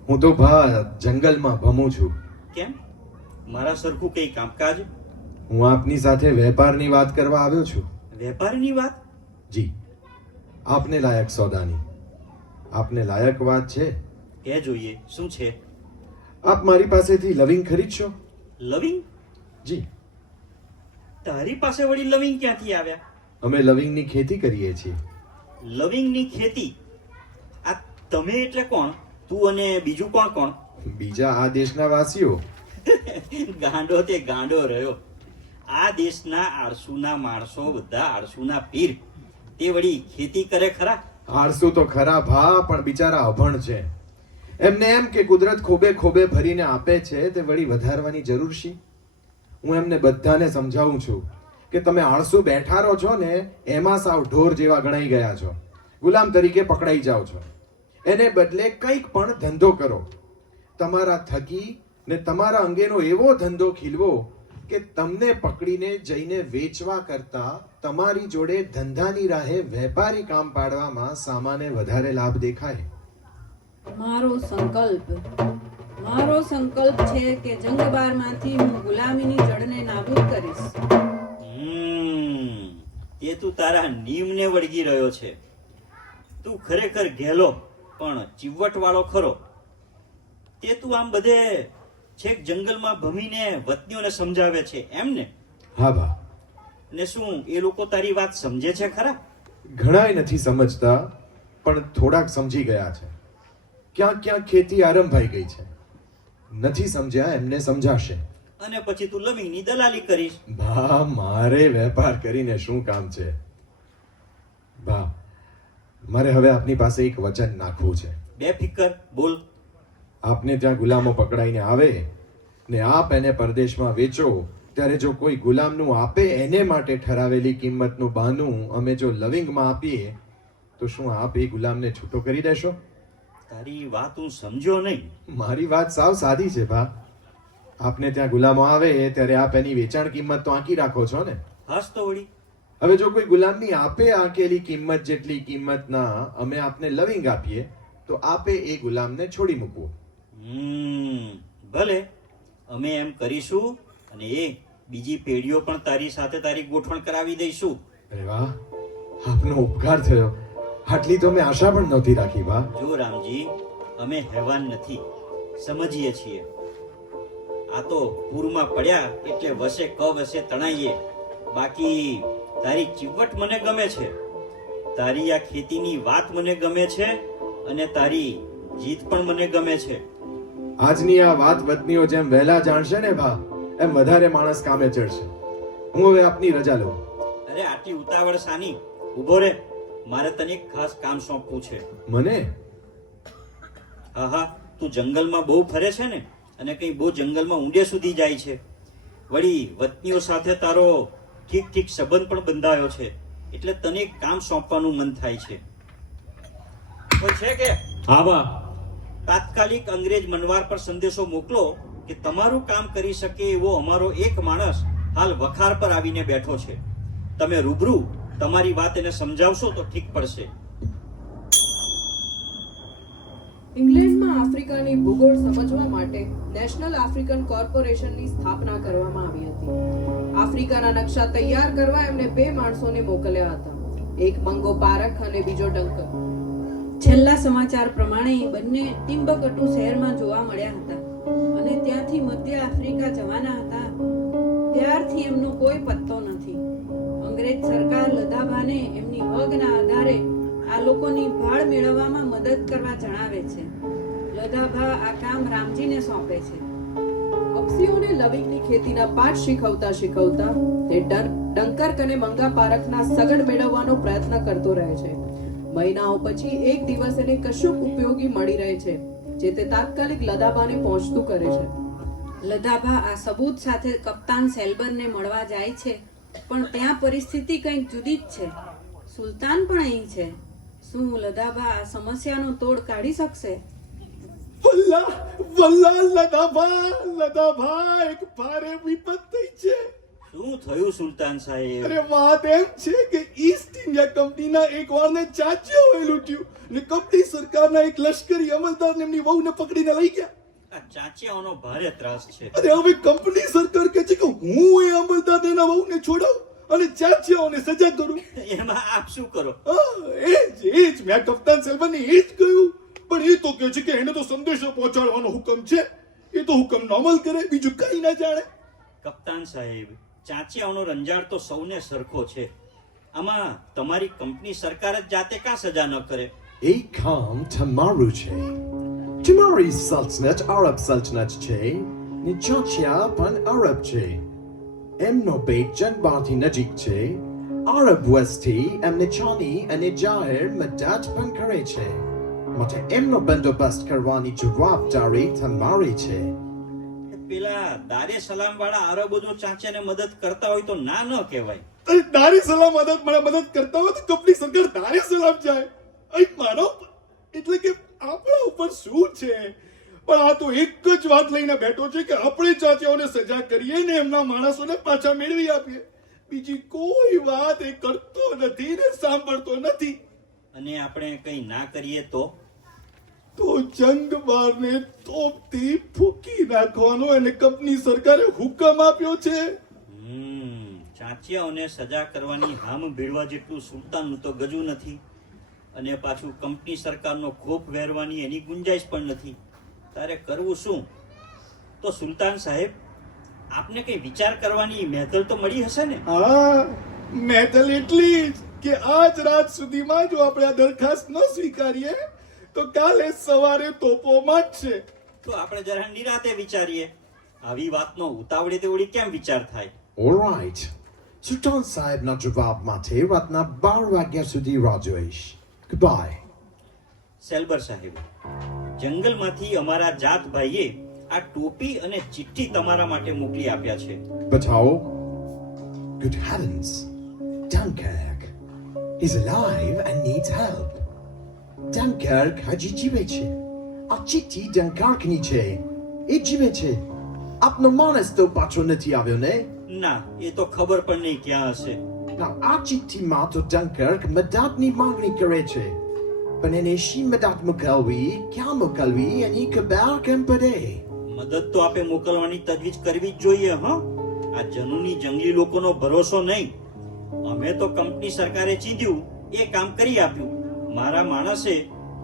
હું તો ભા જંગલમાં ભમું છું. કેમ? મારા સરખું કઈ કામકાજ? હું આપની સાથે વેપારની વાત કરવા આવ્યો છું. વેપારની વાત? જી, આપને લાયક સોદાની. આપને લાયક વાત છે. કે જોઈએ શું છે? આપ મારી પાસેથી લવિંગ ખરીદશો? લવિંગ? જી, તારી પાસે વળી લવિંગ ક્યાંથી આવ્યા? અમે લવિંગની ખેતી કરીએ છીએ. લવિંગની ખેતી? આ તમે એટલે કોણ? તું અને બીજું કોણ? બીજા આ દેશના વાસીઓ. ગાંડો તે ગાંડો રહ્યો. આ દેશના આળસુના માણસો, બધા આળસુના પીર, તે વળી ખેતી કરે ખરા? આળસુ તો ખરા ભા, પણ બિચારા અભણ છે. એમને એમ કે કુદરત ખોબે ખોબે ભરીને આપે છે, તે વળી વધારવાની જરૂર શી? હું એમને બધાને સમજાવું છું કે તમે આળસુ બેઠા રહો છો ને, એમાં સાવ ઢોર જેવા ગણાઈ ગયા છો. ગુલામ તરીકે પકડાઈ જાઓ છો. એને બદલે કંઈક પણ ધંધો કરો. તમારા થકી ને તમારા અંગેનો એવો ધંધો ખીલવો કે તમને પકડીને જઈને વેચવા કરતા તમારી જોડે ધંધાની રાહે વેપારી કામ પાડવામાં સામાને વધારે લાભ દેખાય. મારો સંકલ્પ છે કે જંગબારમાંથી હું ગુલામીની જડને નાબૂદ કરીશ. તે તું તારા નિયમને વળગી રહ્યો છે. તું ખરેખર ઘેલો પણ ચીવટ વાળો ખરો. તે તું આમ બધે છેક જંગલમાં ભમીને વતનીઓને સમજાવે છે એમ ને? હા ભા. ને શું એ લોકો તારી વાત સમજે છે ખરા? ઘણાય નથી સમજતા, પણ થોડાક સમજી ગયા છે. ક્યાંક ક્યાંક ખેતી આરંભાઈ ગઈ છે. નથી સમજ્યા એમને સમજાશે. અને પછી તું લવિંગની દલાલી કરીશ. ભા, મારે વેપાર કરીને શું કામ છે? ભા, મારે હવે આપની પાસે એક વચન નાખવું છે. બેફિકર બોલ. આપને ત્યાં ગુલામો પકડાઈને આવે ને આપ એને પરદેશમાં વેચો, ત્યારે જો કોઈ ગુલામનું આપે એને માટે ઠરાવેલી કિંમતનું બહાનું અમે જો લવિંગમાં આપીએ, તો શું આપ એ ગુલામને છૂટો કરી દેશો? તારી વાત હું સમજ્યો નહીં. મારી વાત સાવ સાદી છે ભા. આપને ત્યાં ગુલામો આવે ત્યારે આપ એની વેચાણ કિંમત તો આંકી રાખો છો ને? હાસ તો વળી. હવે જો કોઈ ગુલામની આપે આંકેલી કિંમત જેટલી કિંમતના અમે આપને લવિંગ આપીએ, તો આપે એ ગુલામને છોડી મૂકવો. ભલે, અમે એમ કરીશું. અને એ બીજી પેઢીઓ પણ તારી સાથે તારી ગોઠવણ કરાવી દઈશું. અરે વાહ, આપનો ઉપકાર થયો. આટલી તો મેં આશા પણ નહોતી રાખી ભા. જો રામજી, અમે હેવાન નથી, સમજીએ છીએ. આ તો પૂરમાં પડ્યા એટલે વસે વસે તણાઈએ. બાકી તારી ચીવટ મને ગમે છે, તારી આ ખેતીની વાત મને ગમે છે, અને તારી જીત પણ મને ગમે છે. આજની આ વાત વતનીઓ જેમ વહેલા જાણશે ને ભા, એમ વધારે માણસ કામે ચડશે. હું હવે આપની રજા લઉં. અરે આટલી ઉતાવળ સાની? ઉભો રે, મારે તને એક ખાસ કામ સોંપવું છે. મને? હા, તું જંગલમાં બહુ ફરે છે ને, અને કઈ બહુ જંગલમાં ઊંડે સુધી જાય છે. વળી વતનીઓ સાથે તારો ઠીક સંબંધ પણ બંધાયો છે, એટલે તને એક કામ સોંપવાનું મન થાય છે. કોઈ છે કે? હા બા. તાત્કાલિક અંગ્રેજ મનવાર પર સંદેશો મોકલો કે તમારું કામ કરી શકે એવો અમારો એક માણસ હાલ વખાર પર આવીને બેઠો છે. તમે રૂબરૂ તમારી વાત એને સમજાવશો તો ઠીક પડશે. ઇંગ્લેન્ડમાં આફ્રિકાની ભૂગોળ સમજવા માટે નેશનલ આફ્રિકન કોર્પોરેશનની સ્થાપના કરવામાં આવી હતી. આફ્રિકાના નકશા તૈયાર કરવા એમને 2 માણસોને મોકલ્યા હતા, એક મંગો પારખ અને બીજો ડંકર. છેલ્લા સમાચાર પ્રમાણે બંને ટિમ્બકટુ શહેરમાં જોવા મળ્યા હતા અને ત્યાંથી મધ્ય આફ્રિકા જવાના હતા. ત્યારથી એમનો કોઈ પત્તો નથી. અંગ્રેજ સરકાર લદાભાને એમની હગના આધારે આ લોકોની ભાળ મેળવવામાં મદદ કરવા જણાવે છે. લદાભા આ કામ રામજીને સોંપે છે. અપસીઓને લવિંગની ખેતીના પાઠ શીખવતા તે ડંકર્ક અને મંગા પારખના સગડ મેળવવાનો પ્રયત્ન કરતો રહે છે. મહિનાઓ પછી એક દિવસ એને કશુંક ઉપયોગી મળી રહે છે, જે તે તાત્કાલિક લદાભાને પહોંચતું કરે છે. લદાભા આ સબૂત સાથે કપ્તાન સેલ્બરને મળવા જાય છે, પણ ત્યાં પરિસ્થિતિ કંઈક જુદી જ છે. સુલતાન પણ અહીં છે. શું લદાભા આ સમસ્યાનો તોડ કાઢી શકશે? વલ્લા લદાભા એક ભારે વિપત્તિ છે. શું થયું સુલતાન સાહેબ? અરે વાત એમ છે કે ઈસ્ટ ઇન્ડિયા કંપનીના એક વારને ચાચીઓએ લૂંટ્યું ને કંપની સરકારના એક લશ્કરી અમલદારને એમની વહુને પકડીને લઈ ગયા. આ ચાચિયાઓનો ભારે ત્રાસ છે. અરે હવે કંપની સરકાર કહે છે કે હું એ અમલદારને એના વહુને છોડાવું, અને ચાચિયાઓને સજા કરું. એમાં આપ શું કરો? એ જ મેં કપ્તાન સેલ્વનને એ જ કહ્યું. પણ એ તો કહે છે કે એને તો સંદેશો પહોંચાડવાનો હુકમ છે. એ તો હુકમનો અમલ કરે, બીજું કઈ ના જાણે. કપ્તાન સાહેબ, ચાંચિયાઓનો રંજાડ તો સૌને સરખો છે. આમાં તમારી કંપની સરકાર જ જાતે કાં સજા ન કરે? એ કામ તમારું છે. તમારી સલ્તનત અરબ સલ્તનત છે ને ચાચિયા પણ અરબ છે. એમનો પેટ જનબાથી નજીક છે. અરબ વસ્તી એમને ચાની અને જાહેર મદદ પણ કરે છે. માટે એમનો બંદોબસ્ત કરવાની જવાબદારી તમારી છે. પેલા દારે સલામ વાળા અરબો જો ચાંચિયાને મદદ કરતા હોય તો ના ન કહેવાય. દારે સલામ મદદ કરતા હોય તો કંપની સરકાર દારે સલામ જાય. અહીં મારો એટલે કે આપણા ઉપર શું છે? પણ આ તો એક જ વાત લઈને બેઠો છે કે આપણે ચાચિયાઓને સજા કરીએ ને એમના માણસોને પાછા મેળવી આપીએ. બીજી કોઈ વાત એ કરતો નથી ને સાંભળતો નથી. અને આપણે કંઈ ના કરીએ તો જંગબારને તોપથી ફૂંકી નાખવાનો અને કંપની સરકારે હુકમ આપ્યો છે. ચાંચિયાઓને સજા કરવાની હામ ભીડવા જેટલું સુલતાનનું તો ગજું નથી. અને પાછું કંપની સરકારનો ખોફ વહેરવાની એની ગુંજાઈશ પણ નથી. તારે કરવું શું? તો સુલતાન સાહેબ, આપને કઈ વિચાર કરવાની મહેતલ તો મળી હશે ને? હા, મહેતલ એટલી જ કે આજ રાત સુધીમાં જો આપણે આ દરખાસ્ત ન સ્વીકારીએ તો કાલે સવારે તોપો મારશે. તો આપણે જરા નિરાતે વિચારીએ. આવી વાતનો ઉતાવળે તેવડી કેમ વિચાર થાય? All right. સુલતાન સાહેબના જવાબ માટે રાતના 12 વાગ્યા સુધી રાહ જોઈશ. Goodbye. સેલ્બર સાહેબ, જંગલમાંથી અમારા જાત ભાઈએ આ ટોપી અને ચિઠ્ઠી તમારા માટે મોકલી આપ્યા છે. બતાવો. Good heavens. Dunkirk. He's alive and needs help. Dunkirk હજી જીવે છે. આ ચિઠ્ઠી ડંકર્કની છે. એ જીવે છે. આપનો માણસ તો પાછો નથી આવ્યો ને? ના, એ તો ખબર પણ નહીં ક્યાં હશે. આ ચિઠ્ઠીમાં તો ડંકર્ક મદદની માંગણી કરે છે. પણ એને શી મદદ મોકલવી, ક્યાં મોકલવી એની ખબર કેમ પડે? મદદ તો આપે મોકલવાની તજવીજ કરવી જ જોઈએ. આ જનુની જંગલી લોકોનો ભરોસો નહીં. અમે તો કંપની સરકારે ચીંધ્યું એ કામ કરી આપ્યું. મારા માણસે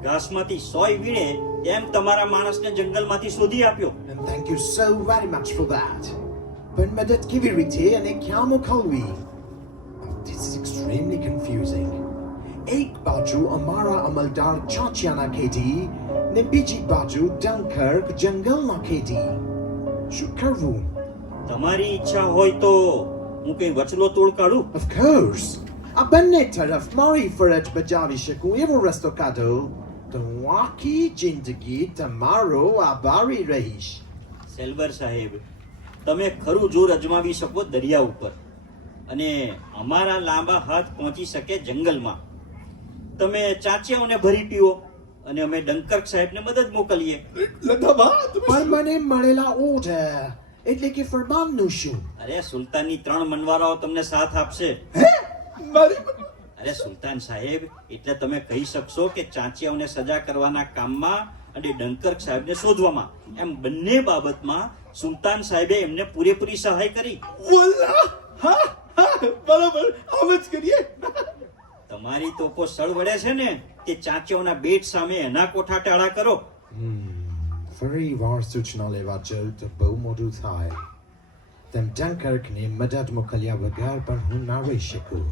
ઘાસમાંથી સોય વીણે તેમ તમારા માણસને જંગલમાંથી શોધી આપ્યો. And thank you so very much for that. પણ મદદ કેવી રીતે અને ક્યાં મોકલવી? This is extremely confusing. એક બાજુ અમારા અમલદાર ચાંચિયાના ખેતી ને બીજી બાજુ ડંકર્ક જંગલના ખેતી. શું કરવું? તમારી ઈચ્છા હોય તો હું કઈ વચલો તોડ કાઢું. Of course. આ બંને તરફ મારી ફરજ બજાવી શકું એવો રસ્તો કાઢો તો હું આખી જિંદગી તમારો આભારી રહીશ. સેલ્બર સાહેબ, તમે ખરું જોર અજમાવી શકો દરિયા ઉપર અને અમારા લાંબા હાથ પહોંચી શકે જંગલમાં. તમે ચાંચિયાઓને ભરી પીવો અને અમે ડંકર્ક સાહેબને મદદ મોકલીએ. પણ મને મળેલા ઓર્ડર એટલે કે ફરમાનનું શું? અરે, સુલતાનની 3 મનવારાઓ તમને સાથ આપશે. અરે સુલતાન સાહેબ, એટલે તમે કહી શકશો કે ચાંચિયાઓને સજા કરવાના કામમાં અને ડંકર્ક સાહેબને શોધવામાં એમ બંને બાબતમાં સુલતાન સાહેબે એમને પૂરેપૂરી સહાય કરી. બરાબર, આમ જ કરીએ. તમારી તોપો સળ વળે છે ને કે ચાંચિયાઓના બેટ સામે એના કોઠા ટાળા કરો. ફરી વાર સૂચના લેવા જાઉં તો બહુ મોડું થાય. તેમ ડંકર્કને મદદ મોકલ્યા વગર પણ હું ના રહી શકું.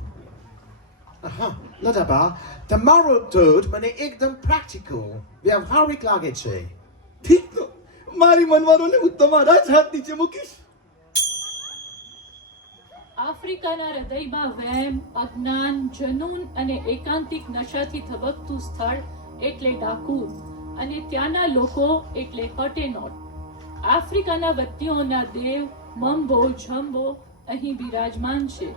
લતાબા, તમારો ટોટ મને એકદમ પ્રેક્ટિકલ, વ્યવહારિક લાગે છે. ઠીક, તો મારી મનવારોને હું તમારા જ હાથ નીચે મૂકીશ. આફ્રિકાના હૃદયમાં વહેમ, અજ્ઞાન, જનૂન અને એકાંતિક નશાથી ધબકતું સ્થળ એટલે ડાકુર અને ત્યાંના લોકો એટલે હટેનોટ. આફ્રિકાના વતનીઓના દેવ મમ્બો જમ્બો અહીં બિરાજમાન છે.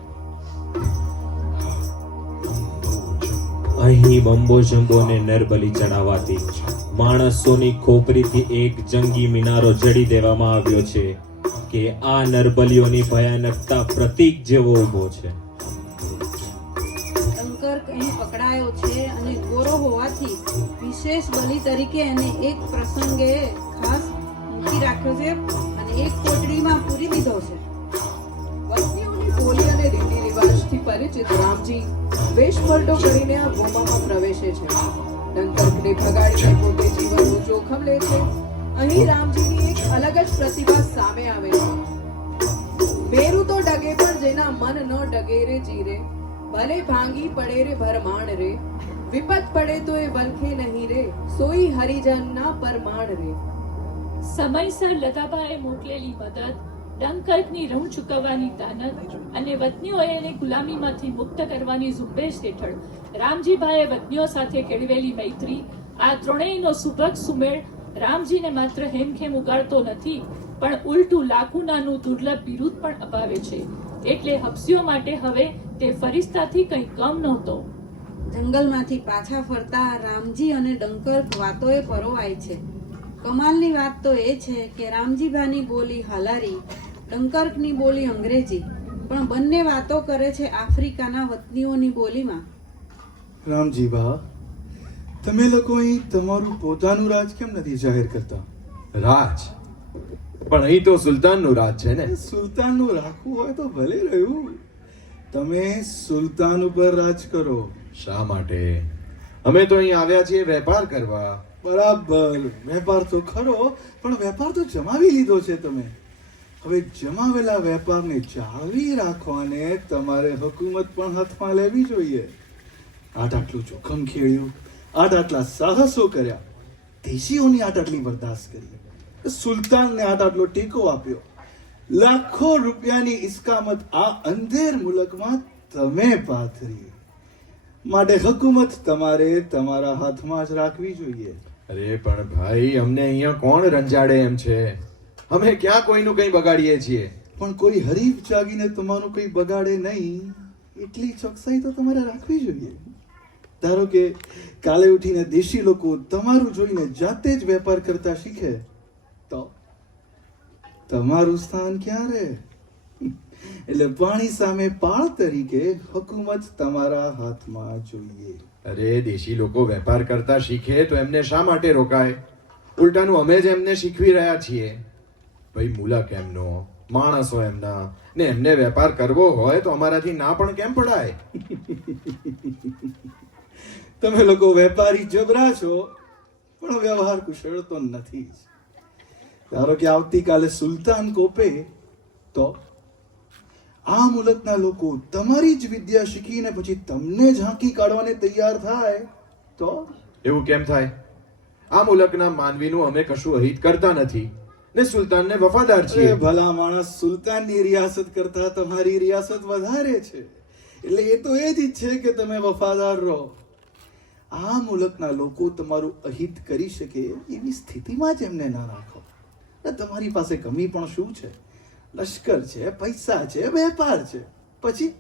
અહીં બંબો જંબોને નરબલી ચડાવાતી માણસોની ખોપરીથી એક જંગી મિનારો જડી દેવામાં આવ્યો છે કે આ નરબલીઓની ભયાનકતા પ્રતીક જેવો ઊભો છે. ડંકર્ક અહીં પકડાયો છે અને ગોરો હોવાથી વિશેષ બલિ તરીકે એને એક પ્રસંગે ખાસ મૂકી રાખ્યો છે અને એક કોટડીમાં પૂરી દીધો છે. વસ્તીઓની બોલી અને રીતિ રિવાજ આકર્ષિત રામજી વેશ પલટો કરીને આ ગોમામાં પ્રવેશે છે. ડંકર્કને ભગાડીને પોતે જીવનનું જોખમ લે છે. અહીં રામજીની એક અલગ જ પ્રતિભા સામે આવે છે. મેરુ તો ડગે પણ જેના મન ન ડગે રે જીરે, ભલે ભાંગી પડે રે ભરમાણ રે, વિપત પડે તો એ વલખે નહીં રે, સોઈ હરિજનના પરમાણ રે. સમયસર લતાબાએ મોકલેલી મદદ, ડંકર્કની ઋણ ચૂકવવાની દાનત અને વતનીઓએ એને ગુલામીમાંથી મુક્ત કરવાની ઝુંબેશ હેઠળ રામજીભાઈએ વતનીઓ સાથે કેળવેલી મૈત્રી, આ ત્રણેયનો સુભગ સુમેળ રામજીને માત્ર હેમખેમ ઉગાડતો નથી, પણ ઉલટું લાખુનાનું દુર્લભ બિરુદ પણ અપાવે છે. એટલે હબસીઓ માટે હવે તે ફરિસ્તાથી કંઈ કમ નહોતો. જંગલમાંથી પાછા ફરતા રામજી અને ડંકર્ક વાતોએ પરોવાય છે. કમાલની વાત તો એ છે કે રામજીભાની બોલી હલારી, ડંકર્કની બોલી અંગ્રેજી, પણ બંને વાતો કરે છે આફ્રિકાના વતનીઓની બોલીમાં. રામજીબા, તમે લોકો અહીં તમારું પોતાનું રાજ કેમ નથી જાહેર કરતા? રાજ પણ અહીં તો સુલતાનનું રાજ છે ને. સુલતાનનું રાખવું હોય તો ભલે રહ્યું, તમે સુલતાન ઉપર રાજ કરો. શા માટે? અમે તો અહીં આવ્યા છીએ વેપાર કરવા. બરાબર, વેપાર તો ખરો, પણ વેપાર તો જમાવી લીધો છે તમે. હવે જમાવેલા વેપારને જાળવી રાખવાને તમારે હુકુમત પણ હાથમાં લેવી જોઈએ. આટલું જોખમ ખેડ્યું, આટલા સાહસો કર્યા, દેશીઓની આટલી બરદાસ્ત કરી, સુલતાનને આટલો ટેકો આપ્યો, લાખો રૂપિયાની ઇસ્કામત આ અંધેર મુલકમાં તમે પાથરી. માટે હુકુમત તમારે તમારા હાથમાં જ રાખવી જોઈએ. અરે પણ ભાઈ, અમને અહીંયા કોણ રંજાડે એમ છે? અમે ક્યાં કોઈનું કંઈ બગાડીએ છીએ? પણ કોઈ હરીફ જાગીને તમારું કંઈ બગાડે નહીં, એટલી ચોકસાઈ તો તમારે રાખવી જોઈએ. ધારો કે કાલે ઉઠીને દેશી લોકો તમારું જોઈને જાતે જ વેપાર કરતા શીખે તો તમારું સ્થાન ક્યાં રહે? એટલે પાણી સામે પાળ તરીકે હુકુમત તમારા હાથમાં જોઈએ. અરે દેશી લોકો વેપાર કરતા શીખે તો એમને શા માટે રોકાય? ઉલટાનું અમે જ એમને શીખવી રહ્યા છીએ. ભાઈ, મુલક એમનો, માણસો એમના, ને એમને વેપાર કરવો હોય તો અમારાથી ના પણ કેમ પડાય? તમે લોકો વેપારી જબરા છો, પણ વ્યવહાર કુશળ તો નથી જ. ધારો કે આવતીકાલે સુલતાન કોપે તો આ મુલકના લોકો તમારી જ વિદ્યા શીખીને પછી તમને ઝાંકી કાઢવાને તૈયાર થાય તો? એવું કેમ થાય? આ મુલકના માનવીનું અમે કશું અહિત કરતા નથી ને સુલતાનને વફાદાર છીએ. ભલા માણસ, સુલતાનની રિયાસત કરતા તમારી રિયાસત વધારે છે, એટલે એ તો એ જ ઈચ્છે કે તમે વફાદાર રહો. આ મુલકના લોકો તમારું અહિત કરી શકે એવી સ્થિતિમાં જ એમને ના રાખો. તમારી પાસે કમી પણ શું છે? લશ્કર છે, પૈસા છે, વેપાર છે, પછી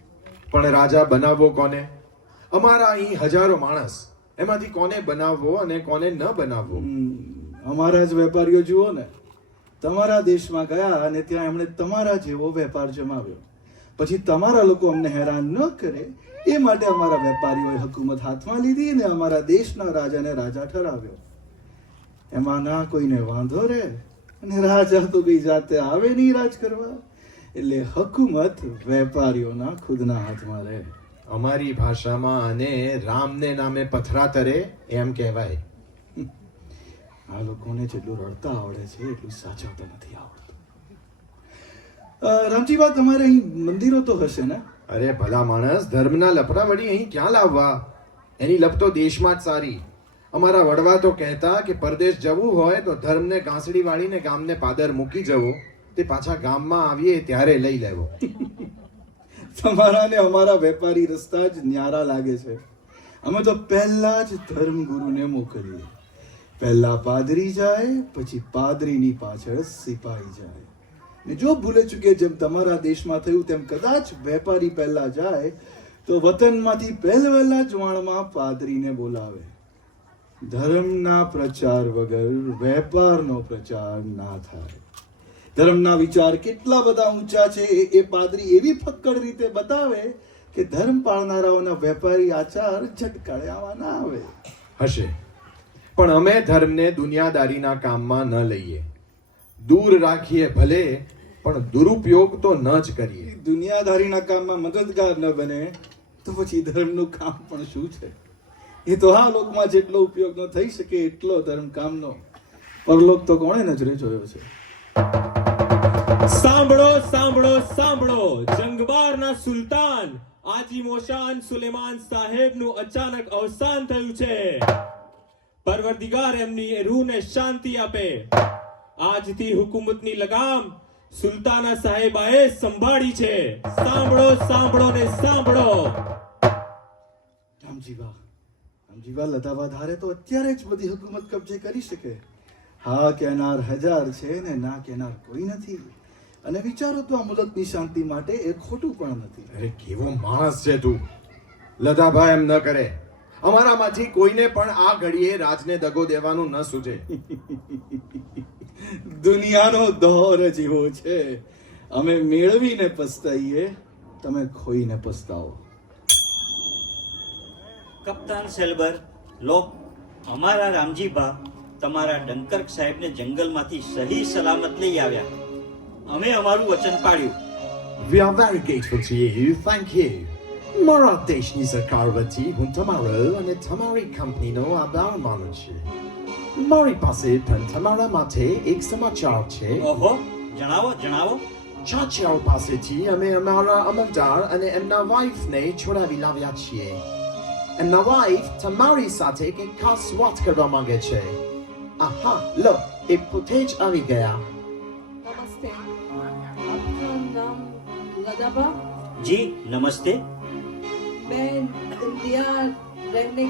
પણ રાજા બનાવવો કોને? અમારા અહીં હજારો માણસ, એમાંથી કોને બનાવવો અને કોને ન બનાવવો? અમારા જ વેપારીઓ જુઓ ને, તમારા દેશમાં ગયા અને ત્યાં એમણે તમારા જેવો વેપાર જમાવ્યો. પછી તમારા લોકો અમને હેરાન ન કરે એ માટે અમારા વેપારીઓએ હુકુમત હાથમાં લીધી અને અમારા દેશના રાજાને રાજા ઠરાવ્યો. એમાં ના કોઈને વાંધો રહે અને રાજા તો કઈ જાતે આવે નહીં રાજ કરવા. એટલે હુકુમત વેપારીઓના ખુદના હાથમાં રહે. અમારી ભાષામાં આને રામને નામે પથરા તરે એમ કહેવાય. આ લોકોને જેટલું રડતા આવડે છે એટલું સાચવતા નથી આવડતું. રામજીબા, તમારે અહીં મંદિરો તો હશે ને? અરે ભલા માણસ, ધર્મના લફડા વળી અહીં ક્યાં લાવવા? એની લપ તો દેશમાં જ સારી. અમારા વડવા તો કહેતા કે પરદેશ જવું હોય તો ધર્મને ગાંસડી વાળીને ગામને પાદર મૂકી જવો, તે પાછા ગામમાં આવીએ ત્યારે લઈ લેવો. તમારા ને અમારા વેપારી રસ્તા જ ન્યારા લાગે છે. અમે તો પહેલા જ ધર્મગુરુને મોકલીએ. પહેલા પાદરી જાય, પછી પાદરીની પાછળ સિપાહી જાય. ને જો ભૂલે ચૂકે જેમ તમારા દેશમાં થયું તેમ કદાચ વેપારી પહેલા જાય તો વતનમાંથી પહેલા જ વાણમાં પાદરીને બોલાવે. ધર્મના પ્રચાર વગર વેપારનો પ્રચાર ના થાય. ધર્મના વિચાર કેટલા બધા ઊંચા છે એ પાદરી એવી ફક્કડ રીતે બતાવે કે ધર્મ પાળનારાઓના વેપારી આચાર ઝટકાળ્યામાં ના આવે. હશે, પણ અમે ધર્મને દુનિયાદારીના કામમાં ન લઈએ. દૂર રાખીએ ભલે, પણ દુરુપયોગ તો ન જ કરીએ. દુનિયાદારીના કામમાં મદદગાર ન બને તો પછી ધર્મનું કામ પણ શું છે? એ તો આ લોકમાં જેટલો ઉપયોગ ન થઈ શકે એટલો ધર્મ કામનો પરલોક તો કોણે નજરે જોયો છે? સાંભળો સાંભળો સાંભળો, જંગબારના સુલતાન આજી મોશાન સુલેમાન સાહેબનું અચાનક અવસાન થયું છે. પરવરદિગાર એમની રૂહને શાંતિ આપે. આજથી હુકુમતની લગામ સુલતાના સાહેબાએ સંભાળી છે. સાંભળો સાંભળો ને સાંભળો. રામજીવા લતાવા ધારે તો અત્યારે જ બધી હુકુમત કબજે કરી શકે. હા કહેનાર હજાર છે ને ના કહેનાર કોઈ નથી. અને વિચારો તો આ મુલકની શાંતિ માટે એ ખોટું પણ નથી. અરે કેવો માણસ છે તું! લતાભાઈ એમ ન કરે. અમારામાંથી કોઈને પણ આ ઘડીએ રાજને દગો દેવાનું ન સૂજે. દુનિયાનો દોર જ એવો છે. અમે મેળવીને પસ્તાઈએ, તમે ખોઈને પસ્તાવો. કપ્તાન સેલ્બર, લો અમારા રામજીભા તમારા ડંકર્ક સાહેબને જંગલમાંથી સહી સલામત લઈ આવ્યા. અમે અમારું વચન પાડ્યું. We are very grateful to you. Thank you. મારા દેશની સરકાર વતી હું તમારો અને તમારી કંપનીનો આભાર માનું છું. મારી પાસે પણ તમારા માટે એક સમાચાર છે. ઓહો, જણાવો જણાવો. ચાચા પાસેથી અમે અમારા અમલદાર અને એમના વાઇફને છોડાવી લાવ્યા છીએ. એમના વાઇફ તમારી સાથે કંઈક ખાસ વાત કરવા માંગે છે. આહા, લો એ પોતે જ આવી ગયા. नमस्ते, आपका नाम लदाबा? જી નમસ્તે. मैं इंडिया रहने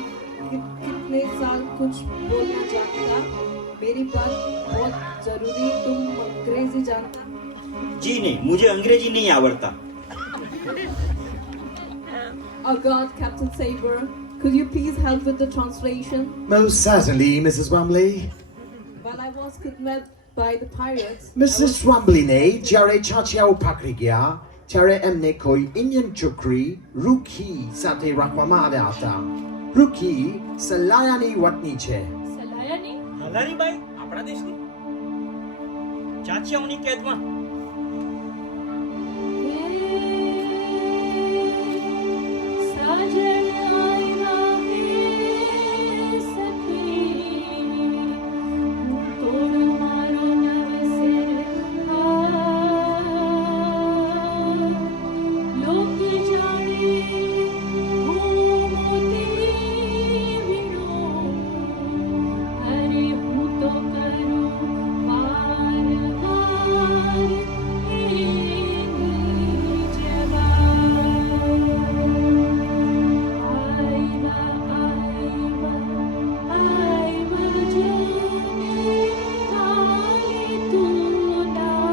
कितने साल कुछ बोलना जानता. मेरी बात बहुत जरूरी. तुम अंग्रेजी जानता? જી નહીં, મુझे અંગ્રેજી નહીં આવડતા. Oh God, Captain Saber, could you please help with the translation? Most certainly, Mrs. Wamley. While I was kidnapped by the pirates, Mrs. Wamley ને જ્યારે ચાચિયાઓ પકડી ગયા ત્યારે એમને કોઈ ઇન્ડિયન છોકરી રૂખી સાથે રાખવામાં આવ્યા હતા. રૂખી સલાયાની વતની છે. સલાયાની હલારીબાઈ આપણા દેશની ચાચિયાઓની કેદમાં. સાજન આયા હે સખી, હું તોડો મારો નવસે હાર. લોક જાણે હું મોતી વીણો, અરે હું તો કરું વાર વાર એની જવાર. આયવા જોને ખાલી તું ના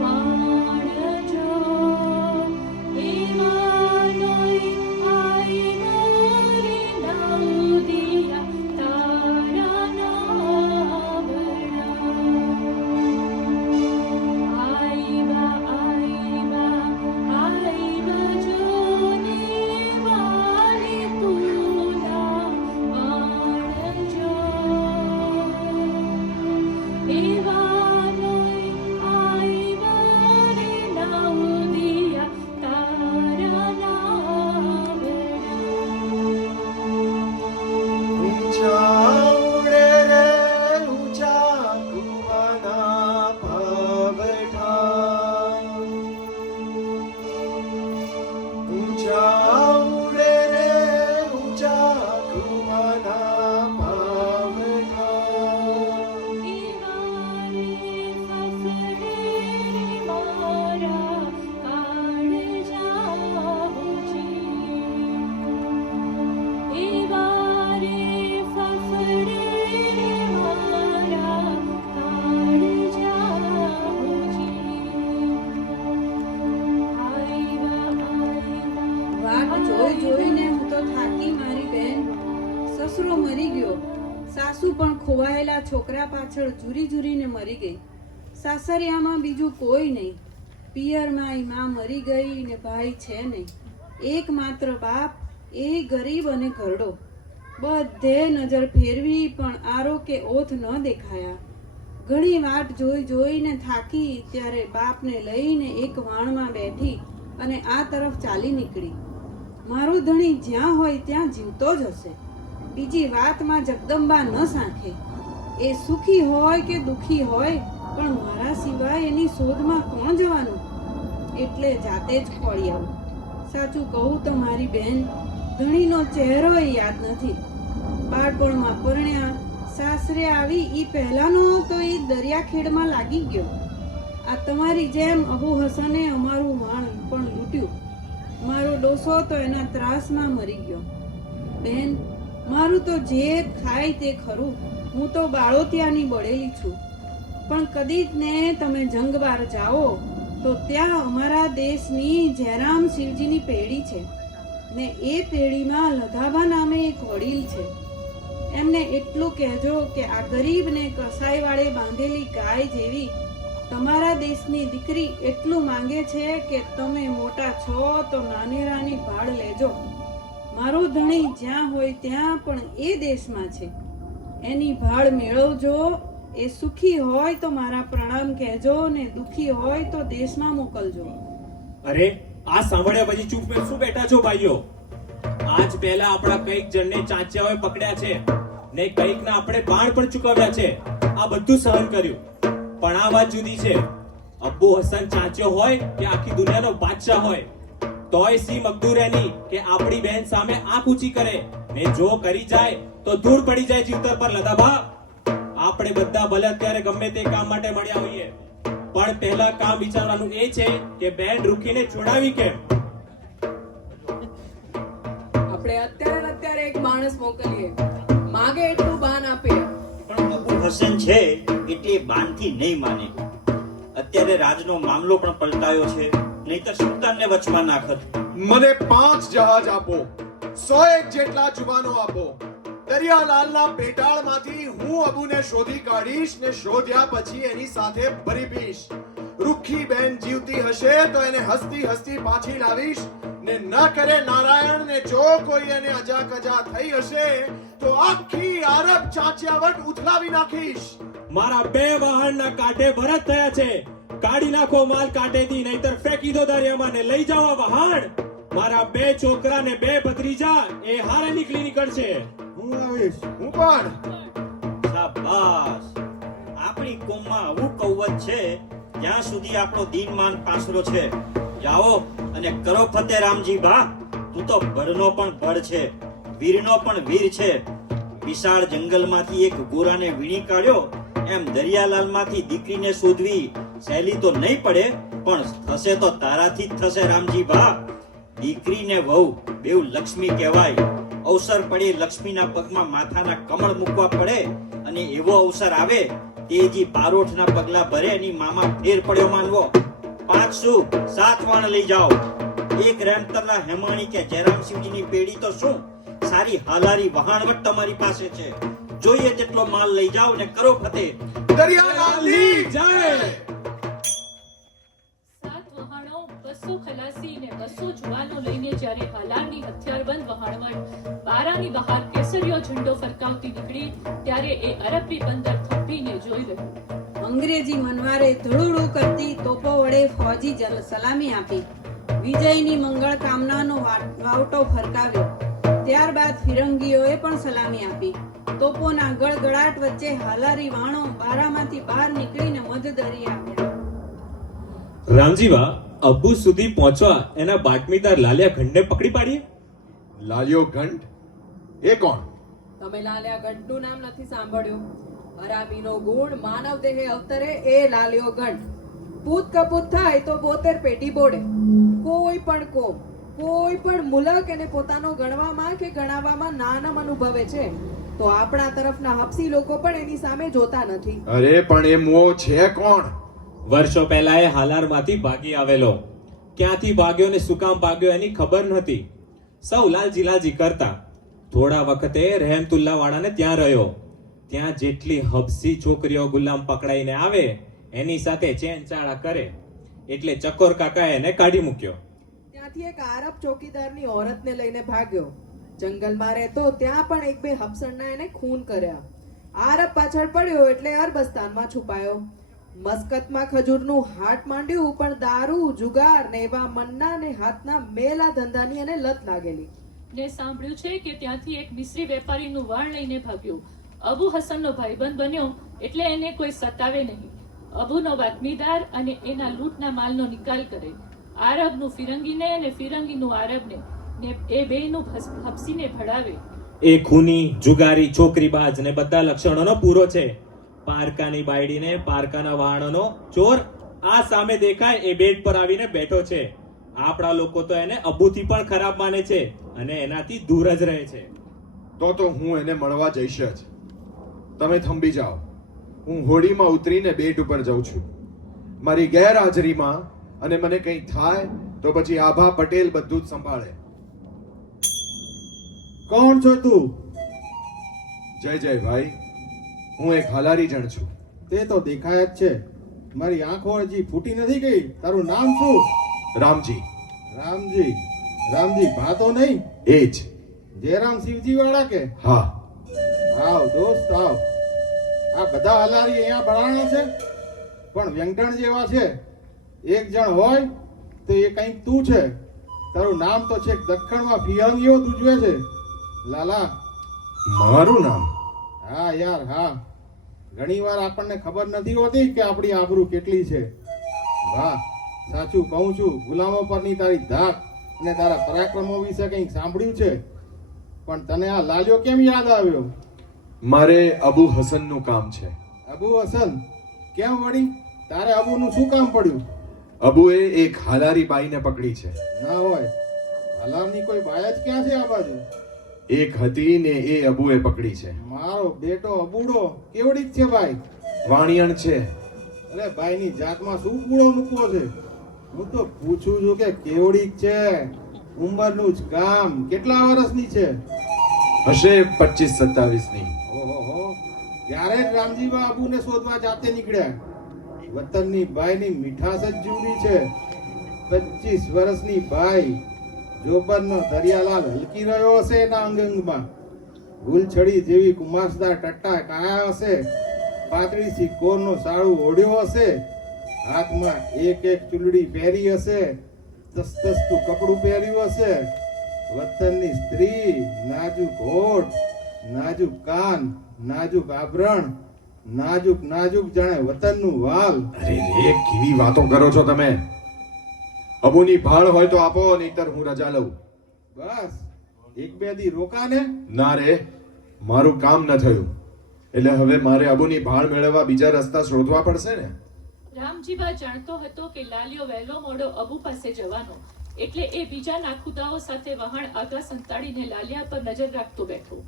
પાડજો. એવાનોય આયવા રે નવદિયા તારા નાવડા. આયવા જોને વાલી તું ના પાડજો. એવાનોય આયવા રે નવદિયા તારા નાવડા. ઊંચા ઉડે રે ઊંચા કુવાના પાવઠા. ઊંચા ઉડે રે ઊંચા કુવાના પાવઠા. એવારે ફફડે રે મારા કાળજાઓજી. એવારે ફફડે રે મારા કાળજાઓજી. વાટ જોઈ જોઈને હું તો થાકી મારી બેન. સસરો મરી ગયો, સાસુ પણ ખોવાયેલા છોકરા પાછળ ઝૂરી ઝૂરીને મરી ગઈ. સાસરિયામાં બીજું કોઈ નહીં. પિયરમાં માં મરી ગઈ ને ભાઈ છે નહીં. એકમાત્ર બાપ, એ ગરીબ અને ઘરડો. બધે નજર ફેરવી પણ આરો કે ઓથ ન દેખાયા. ઘણી વાટ જોઈ જોઈને થાકી ત્યારે બાપને લઈને એક વાણમાં બેઠી અને આ તરફ ચાલી નીકળી. મારો ધણી જ્યાં હોય ત્યાં જીવતો જ હશે. બીજી વાતમાં જગદંબા ન સાંખે. એ સુખી હોય કે દુખી હોય, પણ મારા સિવાય એની શોધમાં કોણ જવાનું? એટલે જાતે જ ખોળી આવું. સાચું કહું તો મારી બહેન ધણીનો ચહેરો યાદ નથી. બાળપણમાં પરણ્યા સાસરે આવી ઈ પહેલાનો તો એ દરિયાખેડમાં લાગી ગયો. આ તમારી જેમ અબુ હસને અમારું વાણ પણ લૂંટ્યું. મારો ડોસો તો એના ત્રાસમાં મરી ગયો. બહેન, મારું તો જે ખાય તે ખરું. હું તો બાળોતિયાની બળેલી છું. પણ કદી ને તમે જંગબાર જાઓ તો ત્યાં અમારા દેશની જયરામ શિવજીની પેઢી છે ને એ પેઢીમાં લધાબા નામે એક વડીલ છે. એમને એટલું કહેજો કે આ ગરીબને કસાઈ વાળે બાંધેલી ગાય જેવી તમારા દેશની દીકરી એટલું માંગે છે કે તમે મોટા છો તો નાનેરાની ભાળ લેજો. મારો ધણી જ્યાં હોય ત્યાં પણ એ દેશમાં છે. એની ભાળ મેળવજો. એ સુખી હોય તો મારા પ્રણામ કહેજો ને દુખી હોય તો દેશમાં મોકલજો. અરે આ સાંભળ્યા પછી ચૂપ શું બેઠા છો ભાઈઓ? આજ પહેલા આપણા કઈક જણને ચાંચિયાઓએ પકડ્યા છે ને કઈકના આપણે બાણ પણ ચૂકવ્યા છે. આ બધું સહન કર્યું, પણ આ વાત જુદી છે. અબ્બુ હસન ચાંચિયો હોય કે આખી દુનિયાનો બાદશાહ હોય, તોય સી મકદૂર એની કે આપણી બહેન સામે આંખ ઊંચી કરે ને જો કરી જાય તો ધૂળ પડી જાય જીવતર પર. લદાભા, આપણે બધા ભલે અત્યારે ગમે તે કામ માટે મળ્યા હોઈએ, પણ પહેલા કામ વિચારવાનું એ છે કે બેન રૂખીને છોડાવી કેમ. આપણે અત્યારે એક માણસ મોકલીએ, માગે એટલું બાન આપે. પણ અબુ હસન છે એટલે બાનથી નહીં માને. અત્યારે રાજનો મામલો પણ પલટાયો છે, નહીતર સુલતાનને વચમાં નાખત. મને 5 જહાજ આપો, 101 જેટલા જુવાનો આપો. દરિયાલાલના પેટાળમાંથી હું અબુને શોધી કાઢીશ ને શોધ્યા પછી એની સાથે ભરી પીશ. રૂખી બેન જીવતી હશે તો એને હસતી હસતી પાછી લાવીશ ને ન કરે નારાયણ ને જો કોઈ એને અજા કજા થઈ હશે તો આખી આરબ ચાંચિયાવટ ઉથલાવી નાખીશ. મારા 2 વાહનના કાંટે ભરત થયા છે. કાઢી નાખો માલ કાંટેથી, નહીતર ફેંકી દો દરિયામાં ને લઈ જાઓ વાહન. મારા 2 છોકરા ને 2 ભત્રીજા એ હારે નીકળશે. હું આવીશ. હું પણ. શાબાશ. આપણી કોમમાં આવું કૌવત છે ત્યાં સુધી આપણો દીનમાન પાસરો છે. જાઓ અને કરો ફતેહ રામજી બા. તું તો બળનો પણ બળ છે, વીરનો પણ વીર છે. વિશાળ જંગલમાંથી એક ગોરાને વીણી કાઢ્યો એમ દરિયાલાલમાંથી દીકરીને શોધવી સહેલી તો નહીં પડે, પણ થશે તો તારાથી જ થશે રામજી બા. દીકરી ને વહુ બેઉ લક્ષ્મી કહેવાય. અવસર પડે લક્ષ્મીના પગમાં માથાના કમળ મૂકવા પડે, અને એવો અવસર આવે તેજી બારોઠના પગલા ભરે એની મામા ફેર પડ્યો માનવો. 5 શું 7 વાણ લઈ જાઓ. એક રેમતરના હેમાણી કે જયરામ શિવજીની પેઢી તો શું, સારી હાલારી વહાણવટ તમારી પાસે છે. જોઈએ તેટલો માલ લઈ જાઓ ને કરો ફતેહ. દરિયાલાલની જય. 7 વહાણો, 200 ખલાસી ને 200 જુવાનો લઈને જ્યારે હાલારની હથિયારબંધ વહાણવટ બારાની બહાર કેસરીયો ઝંડો ફરકાવતી નીકળી, ત્યારે એ અરબી બંદર થંભીને જોઈ રહ્યું. અંગ્રેજી મનવારે ધડુડું કરતી તોપો વડે ફૌજી સલામી આપી. વિજયની મંગળ કામનાનો વાવટો ફરકાવ્યો. ત્યારબાદ ફિરંગીઓએ પણ સલામી આપી. તોપોના ગળગળાટ વચ્ચે હાલારી વાણો બારામાંથી બહાર નીકળીને મધ દરિયા આવ્યા. રામજીવા, અબ્બુ સુધી પહોંચવા એના બાટમીદાર લાલિયા ઘંટને પકડી પાડીએ. લાલિયો ઘંટ? એ કોણ? તમે લાલિયા ગઢનું નામ નથી સાંભળ્યું? હરામીનો ગુણ માનવ દેહે અવતરે એ લાલિયો ગઢ. પૂત કપૂત થાય તો 72 પેટી બોડે. કોઈ પણ કોમ, કોઈ પણ મુલક એને પોતાનો ગણવામાં કે ગણાવવામાં નાનમ અનુભવે છે, તો આપણા તરફના હપસી લોકો પણ એની સામે જોતા નથી. અરે પણ એ મુઓ છે કોણ? વર્ષો પહેલા એ હાલારમાંથી ભાગી આવેલો. ક્યાંથી ભાગ્યો ને શું કામ ભાગ્યો એની ખબર નહોતી. સૌ લાલજી કરતા. થોડા વખતે રહેમતુલ્લા વાળાને ત્યાં રહ્યો. ત્યાં જેટલી હબસી છોકરીઓ ગુલામ પકડાઈને આવે એની સાથે ચેનચાળા કરે, એટલે ચકોર કાકાએ એને કાઢી મૂક્યો. ત્યાંથી એક આરબ ચોકીદારની ઓરતને લઈને ભાગ્યો. જંગલમાં રહેતો ત્યાં પણ 1-2 હબસણના એને ખૂન કર્યા. આરબ પાછળ પડ્યો એટલે અરબસ્તાનમાં છુપાયો. મસ્કતમાં ખજૂરનું હાટ માંડ્યું, પણ દારૂ, જુગાર ને એવા મન્ના ને હાથના મેલા ધંધાની અને લત લાગેલી. ને સાંભળ્યું છે કે ત્યાંથી એક મિસ્રી વેપારીનું વાણ લઈને ભાગ્યો. અબુ હસનનો ભાઈબંધ બન્યો એટલે એને કોઈ સતાવે નહીં. અબુનો બાતમીદાર અને એના લૂંટના માલનો નિકાલ કરે. આરબનું ફિરંગીને અને ફિરંગીનું આરબને, ને એ બેયનું હપસીને ભડાવે. એ ખૂની, જુગારી, છોકરીબાજ ને બધા લક્ષણોનો પૂરો છે. પારકાની બાયડીને પારકાના વાહણનો ચોર આ સામે દેખાય એ બેડ પર આવીને બેઠો છે. આપણા લોકો તો એને અબુથી પણ ખરાબ માને છે અને એનાથી દૂર જ રહે છે. તો હું એને મળવા જઈશ જ. તમે થંભી જાઓ. હું હોડીમાં ઉતરીને બેટ ઉપર જઉં છું. મારી ગેરહાજરીમાં અને મને કંઈ થાય તો પછી આભા પટેલ બધું જ સંભાળે. કોણ છો તું? જય જય ભાઈ, હું એક હલારી જણ છું. તે તો દેખાય જ છે. મારી આંખો હજી ફૂટી નથી ગઈ. તારું નામ શું? રામજી. રામજી. રામજી ભાતો નહીં? એ જ. જયરામ શિવજી વાળા કે? હા. આવ દોસ્ત આવ. આ બધા હલારી અહીંયા ભરાણા છે, પણ વ્યંગટણ જેવા છે. એક જણ હોય તો એ કંઈક તું છે. તારું નામ તો છેક દક્ષિણમાં ફિરંગીઓ દૂજવે છે. લાલા. મારું નામ? હા યાર હા. ઘણીવાર આપણને ખબર નથી હોતી કે આપણી આબરૂ કેટલી છે. વાહ, સાચું કહું છું. ગુલામો પરની તારી ધાક અને તારા પરાક્રમો વિશે કંઈક સાંભળ્યું છે, પણ તને આ લાલ્યો કેમ યાદ આવ્યો? મારે અબુ હસનનું કામ છે. અબુ હસન? કેમ વળી? તારે અબુનું શું કામ પડ્યું? અબુએ એક હાલારી બાઈને પકડી છે. ના હોય. હલારની કોઈ બાય જ ક્યાં છે આ બાજુ? એક હતી ને એ અબુએ પકડી છે. મારો બેટો અબુડો કેવડી જ છે ભાઈ? વાણિયણ છે. અરે ભાઈની જાતમાં શું કૂળો મૂકવો છે? હું તો પૂછું છું કે કેવડી છે, ઉંમરનું જ કામ, કેટલા વર્ષની છે? હશે 25-27 ની. ઓહો, ત્યારે જ રામજીબા આબુને શોધવા જાતે નીકળ્યા. વતનની બાઈની મીઠાશ જ જુદી છે. 25 વર્ષની બાઈ, જોબરનો દરિયાલાલ હલકી રહ્યો હશે એના અંગમાં. ગુલછડી જેવી કુમાસદાર ટટ્ટા કાયા હશે. પાતળીસી કોરનો સાળું ઓઢ્યો હશે. હાથમાં એક એક ચૂલડી પહેરી હશે. તસતસતું કપડું પહેર્યું હશે. વતનની સ્ત્રી, નાજુક હોઠ, નાજુક કાન, નાજુક આભરણ, નાજુક નાજુક જાણે વતનનું વાલ. અરે રે, કેવી વાતો કરો છો તમે? અબુની ભાળ હોય તો આપો, નહીતર હું રજા લઉં. બસ એક બે દી રોકા ને. ના રે, મારું કામ ન થયું એટલે હવે મારે અબુની ભાળ મેળવવા બીજા રસ્તા શોધવા પડશે ને. રામજીબા જાણતો હતો કે લાલિયો વહેલો મોડો અબુ પાસે જવાનો, એટલે એ બીજા નાખુદાઓ સાથે વહાણ આગા સંતાડીને લાલિયા પર નજર રાખતો બેઠો.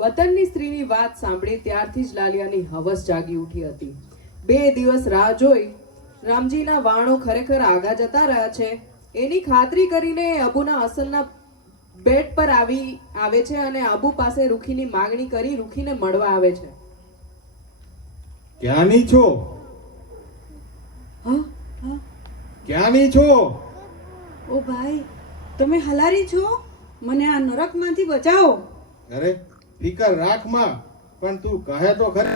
વતનની સ્ત્રીની વાત સાંભળી ત્યારથી જ લાલિયાની હવસ જાગી ઉઠી હતી. 2 દિવસ રાહ જોઈ રામજીના વાણો ખરેખર આગા જતા રહ્યા છે એની ખાતરી કરીને અબુના અસલના બેડ પર આવે છે અને અબુ પાસે રૂખીની માંગણી કરી રૂખીને મળવા આવે છે. ક્યાંની છો? હા હા. ક્યાંની છો? ઓ ભાઈ, તમે હલારી છો? મને આ નરકમાંથી બચાવો. અરે ફિકર રાખ માં, પણ તું કહે તો ખરી